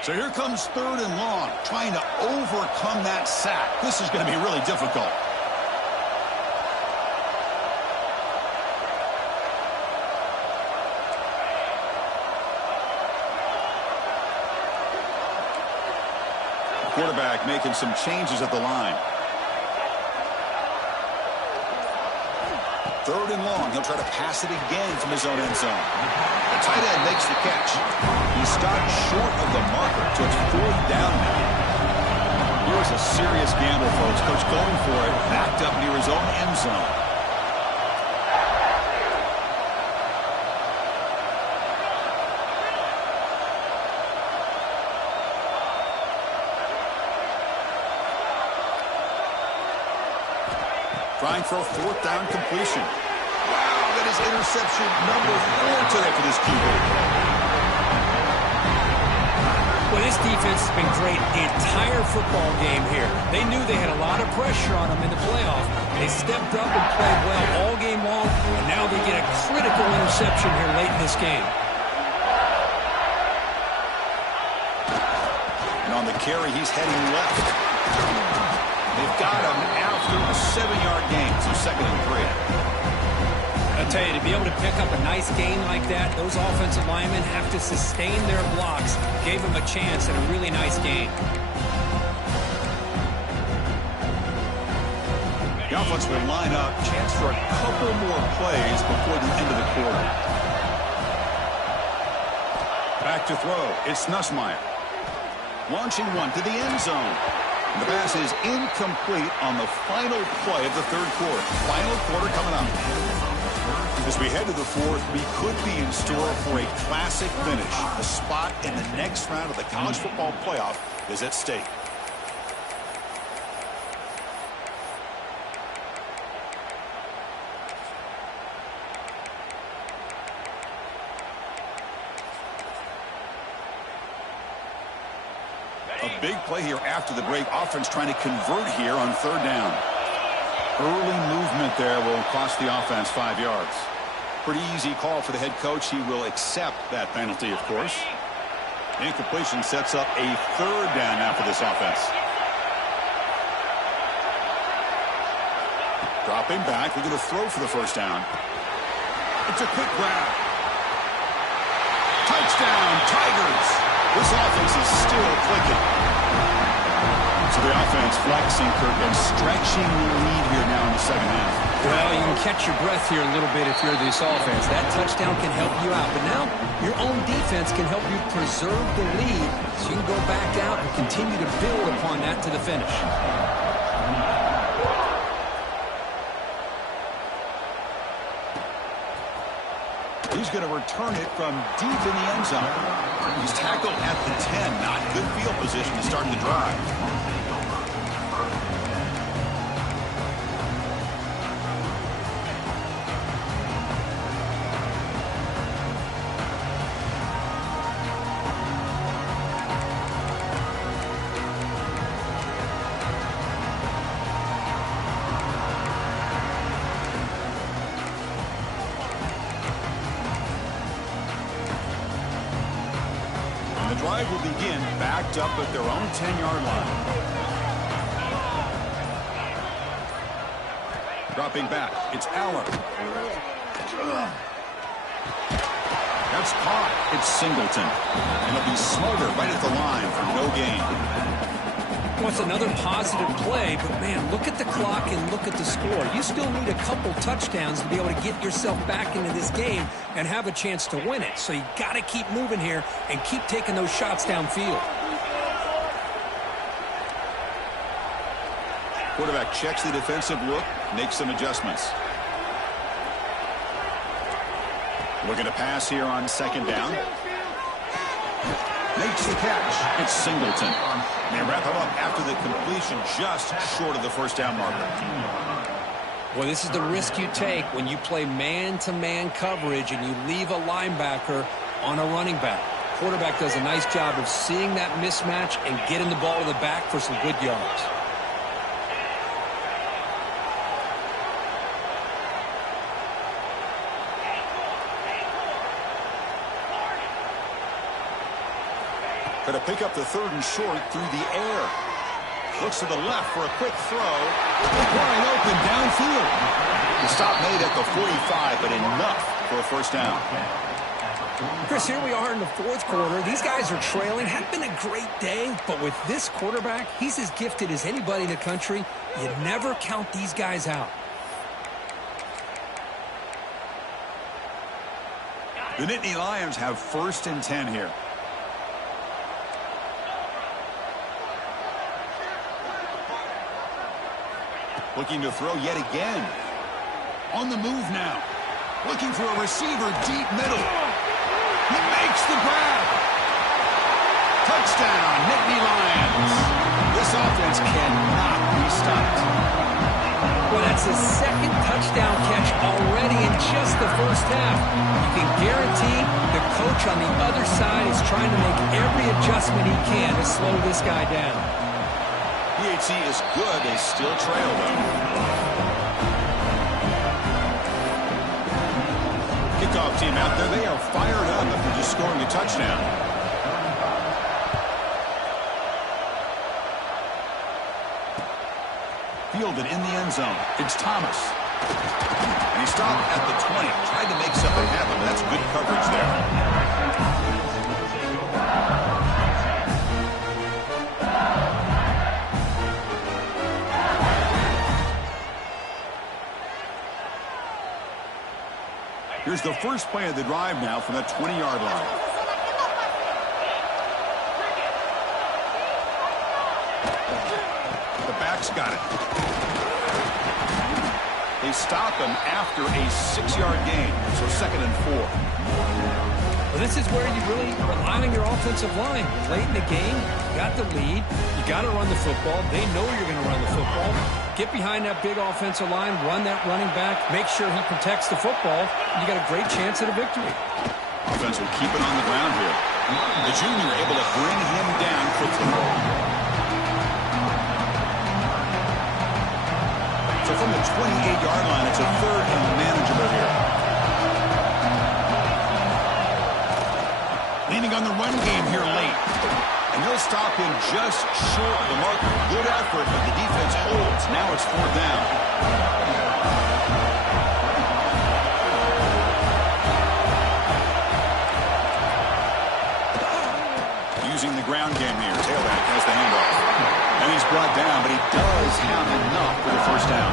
So here comes third and long, trying to overcome that sack. This is going to be really difficult. Quarterback making some changes at the line. Third and long. He'll try to pass it again from his own end zone. The tight end makes the catch. He stopped short of the marker, so it's fourth down now. Here's a serious gamble, folks. Coach going for it, backed up near his own end zone. Trying for a fourth down completion. Wow, that is interception number 4 today for this QB. Well, this defense has been great the entire football game here. They knew they had a lot of pressure on them in the playoff. They stepped up and played well all game long, and now they get a critical interception here late in this game. And on the carry, he's heading left. They've got him after a 7-yard gain, so second and 3. I'll tell you, to be able to pick up a nice gain like that, those offensive linemen have to sustain their blocks. Gave them a chance and a really nice gain. The offense will line up. Chance for a couple more plays before the end of the quarter. Back to throw. It's Nussmeier. Launching one to the end zone. The pass is incomplete on the final play of the third quarter. Final quarter coming up. As we head to the fourth, we could be in store for a classic finish. A spot in the next round of the college football playoff is at stake. A big play here after the break. Offense trying to convert here on third down. Early movement there will cost the offense 5 yards. Pretty easy call for the head coach. He will accept that penalty, of course. Incompletion sets up a third down now for this offense. Dropping back. We're going to throw for the first down. It's a quick grab. Touchdown, Tigers. This offense is still clicking. So the offense flexing, Kirk, and stretching the lead here now in the second half. Well, you can catch your breath here a little bit if you're this offense. That touchdown can help you out. But now your own defense can help you preserve the lead so you can go back out and continue to build upon that to the finish. He's going to return it from deep in the end zone. He's tackled at the 10. Not good field position to start the drive. The drive will begin backed up at their own 10-yard line. Dropping back. It's Allen. That's caught. It's Singleton. And it'll be Smolder right at the line for no gain. Well, it's another positive play, but, man, look at the clock and look at the score. You still need a couple touchdowns to be able to get yourself back into this game and have a chance to win it. So you got to keep moving here and keep taking those shots downfield. Quarterback checks the defensive look, makes some adjustments. Looking to pass here on second down. Makes the catch. It's Singleton. They wrap him up after the completion, just short of the first down marker. Well, this is the risk you take when you play man-to-man coverage and you leave a linebacker on a running back. Quarterback does a nice job of seeing that mismatch and getting the ball to the back for some good yards. Going to pick up the third and short through the air. Looks to the left for a quick throw. Wide open downfield. The stop made at the 45, but enough for a first down. Chris, here we are in the fourth quarter. These guys are trailing. Had been a great day, but with this quarterback, he's as gifted as anybody in the country. You never count these guys out. The Nittany Lions have 1st and 10 here. Looking to throw yet again. On the move now. Looking for a receiver deep middle. He makes the grab. Touchdown, Nittany Lions. This offense cannot be stopped. Well, that's his second touchdown catch already in just the first half. You can guarantee the coach on the other side is trying to make every adjustment he can to slow this guy down. PHC is good. They still trail, though. Kickoff team out there. They are fired up after just scoring a touchdown. Fielded in the end zone. It's Thomas. And he stopped at the 20. Tried to make something happen, but that's good coverage there. Here's the first play of the drive now from the 20-yard line. The back's got it. They stop him after a 6-yard gain, so 2nd and 4. Well, this is where you really rely on your offensive line. Late in the game, you got the lead. You got to run the football. They know you're going to run the football. Get behind that big offensive line, run that running back, make sure he protects the football, and you got a great chance at a victory. Offense will keep it on the ground here. The junior able to bring him down quickly. So from the 28-yard line, it's a 3rd and manageable here. Leaning on the run game here late. And they'll stop him just short of the marker. Good effort, but the defense holds. Now it's 4th down. Using the ground game here. Tailback has the handoff. And he's brought down, but he does have enough for the first down.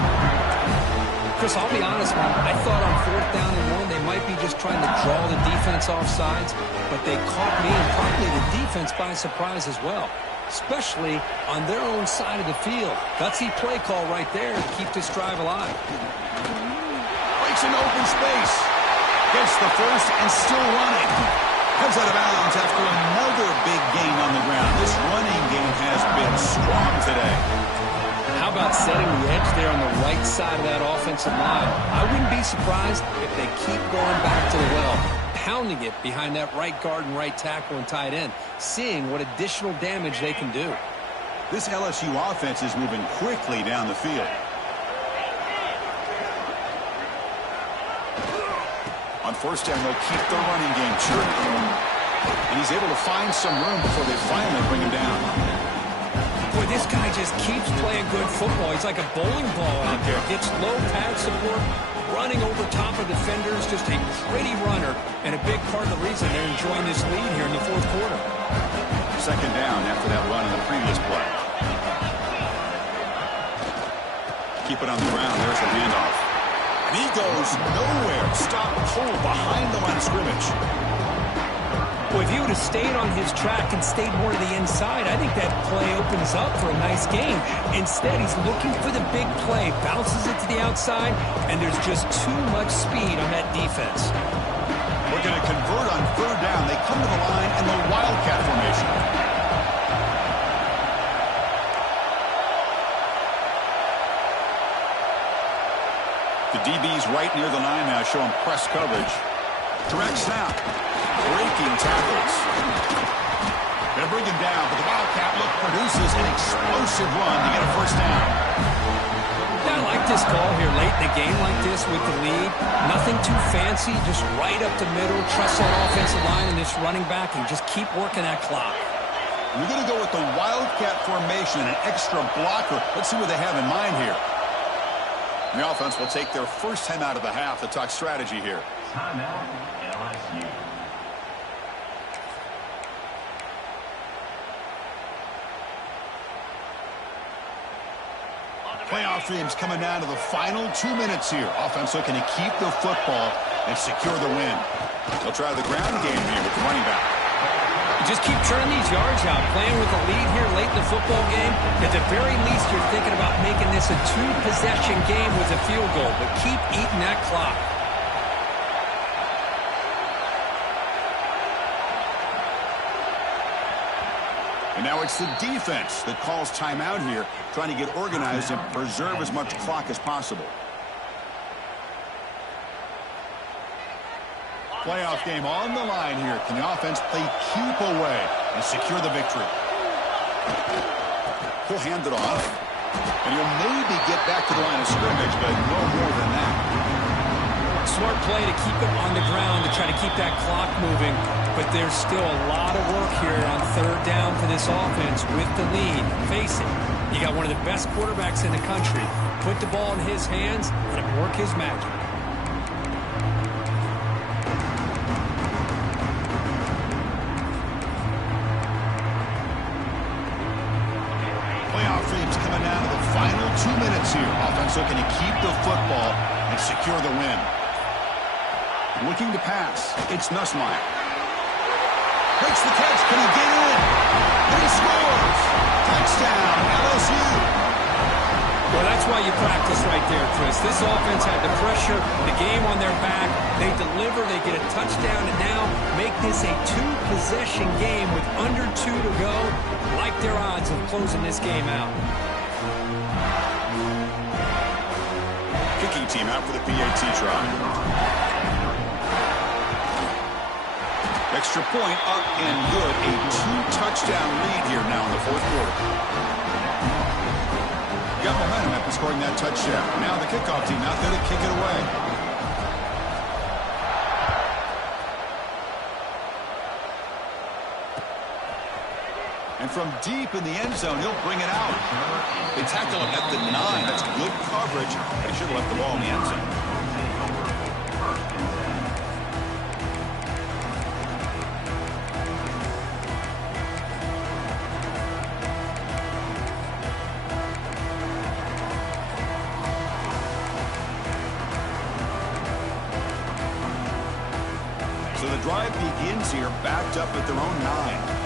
Chris, I'll be honest, man. I thought on 4th down and 1, they might be just trying to draw the defense off sides, but they caught me and probably the defense by surprise as well, especially on their own side of the field. Gutsy play call right there to keep this drive alive. Breaks an open space. Gets the first and still running. Comes out of bounds after another big gain on the ground. This running game has been strong today. How about setting the edge there on the right side of that offensive line? I wouldn't be surprised if they keep going back to the well, pounding it behind that right guard and right tackle and tight end, seeing what additional damage they can do. This LSU offense is moving quickly down the field. On 1st down, they'll keep the running game churning. And he's able to find some room before they finally bring him down. Boy, this guy just keeps playing good football. He's like a bowling ball out there. Gets low pad support, running over top of defenders, just a pretty runner, and a big part of the reason they're enjoying this lead here in the 4th quarter. 2nd down after that run in the previous play. keep it on the ground. There's the handoff. And he goes nowhere. Stop cold behind the line of scrimmage. Well, if he would have stayed on his track and stayed more to the inside, I think that play opens up for a nice game. Instead, he's looking for the big play, bounces it to the outside, and there's just too much speed on that defense. We're going to convert on third down. They come to the line in the Wildcat formation. The DB's right near the line now, showing press coverage. Direct snap. Breaking tackles. Going to bring him down, but the Wildcat look produces an explosive run to get a first down. Yeah, I like this call here late in the game like this with the lead. Nothing too fancy, just right up the middle. Trust that offensive line and this running back and just keep working that clock. We're going to go with the Wildcat formation and an extra blocker. Let's see what they have in mind here. The offense will take their first time out of the half to talk strategy here. Timeout, LSU. Playoff dreams coming down to the final 2 minutes here. Offense looking to keep the football and secure the win. They'll try the ground game here with the running back. Just keep turning these yards out, playing with the lead here late in the football game. At the very least, you're thinking about making this a two-possession game with a field goal, but keep eating that clock. And now it's the defense that calls timeout here, trying to get organized and preserve as much clock as possible. Playoff game on the line here. Can the offense play keep away and secure the victory? He'll hand it off. And he'll maybe get back to the line of scrimmage, but no more than that. Smart play to keep it on the ground to try to keep that clock moving. But there's still a lot of work here on third down for this offense with the lead. Face it, you got one of the best quarterbacks in the country. Put the ball in his hands, let him work his magic. Playoff dreams coming down to the final 2 minutes here. Offense looking to keep the football and secure the win. Looking to pass. It's Nussmeier. Makes the catch. Can he get in? And he scores. Touchdown, LSU. Well, that's why you practice right there, Chris. This offense had the pressure, the game on their back. They deliver, they get a touchdown, and now make this a two-possession game with under 2 to go. Like their odds of closing this game out. Kicking team out for the PAT try. Extra point up and good. A 2-touchdown lead here now in the fourth quarter. Got momentum after scoring that touchdown. Now the kickoff team out there to kick it away. And from deep in the end zone, he'll bring it out. They tackle him at the 9. That's good coverage, but he should have left the ball in the end zone. So the drive begins here, backed up at their own 9.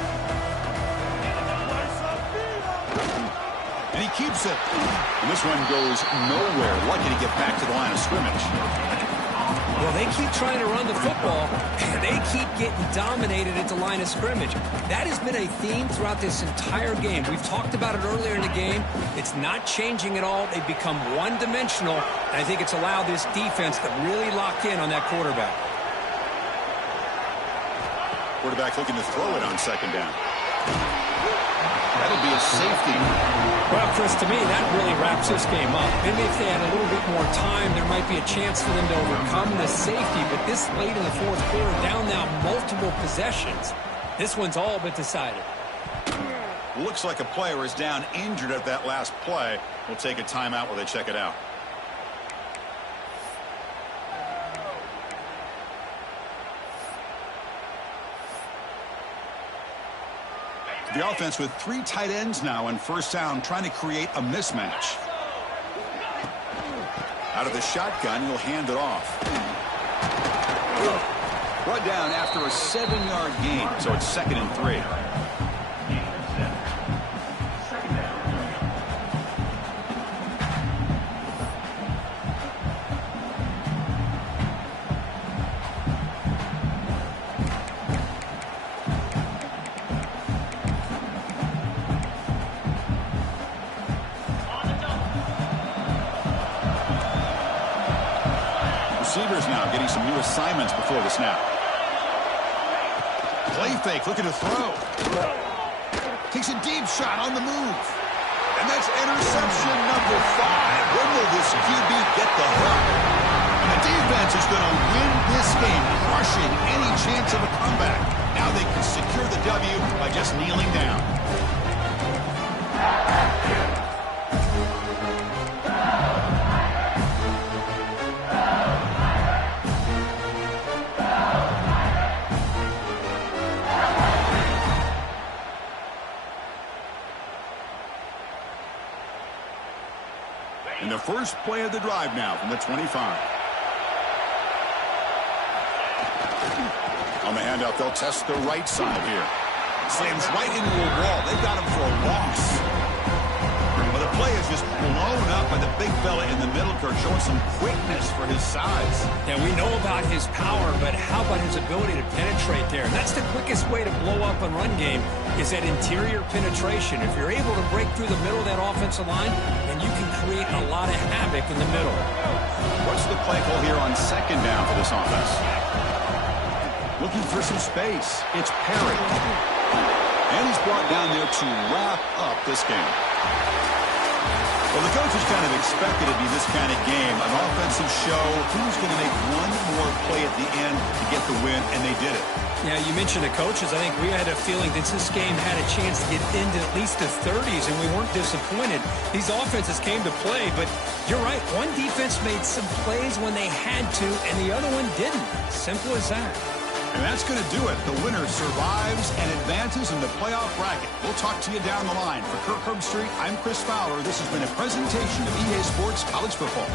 And he keeps it. And this one goes nowhere. Lucky to get back to the line of scrimmage. Well, they keep trying to run the football. They keep getting dominated at the line of scrimmage. That has been a theme throughout this entire game. We've talked about it earlier in the game. It's not changing at all. They've become one-dimensional. And I think it's allowed this defense to really lock in on that quarterback. Quarterback looking to throw it on second down. That'll be a safety. Well, Chris, to me, that really wraps this game up. Maybe if they had a little bit more time, there might be a chance for them to overcome the safety. But this late in the fourth quarter, down now multiple possessions, this one's all but decided. Looks like a player is down injured at that last play. We'll take a timeout while they check it out. The offense with 3 tight ends now in first down, trying to create a mismatch. Out of the shotgun, he'll hand it off. Brought down after a 7-yard gain, so it's 2nd and 3. Receivers now getting some new assignments before the snap. Play fake, looking to throw. Takes a deep shot on the move. And that's interception number 5. When will this QB get the hook? And the defense is going to win this game, crushing any chance of a comeback. Now they can secure the W by just kneeling down. And the first play of the drive now from the 25. On the handoff, they'll test the right side here. Slams right into a wall. They've got him for a loss. Well, the play is just blown up by the big fella in the middle, Kirk, showing some quickness for his size. Yeah, we know about his power, but how about his ability to penetrate there? And that's the quickest way to blow up a run game is that interior penetration. If you're able to break through the middle of that offensive line, then you can create a lot of havoc in the middle. What's the play call here on 2nd down for this offense? Looking for some space. It's Perry. And he's brought down there to wrap up this game. Well, the coaches kind of expected it to be this kind of game, an offensive show. Who's going to make one more play at the end to get the win, and they did it. Yeah, you mentioned the coaches. I think we had a feeling that this game had a chance to get into at least the 30s, and we weren't disappointed. These offenses came to play, but you're right. One defense made some plays when they had to, and the other one didn't. Simple as that. And that's going to do it. The winner survives and advances in the playoff bracket. We'll talk to you down the line. For Kirk Herbstreit, I'm Chris Fowler. This has been a presentation of EA Sports College Football.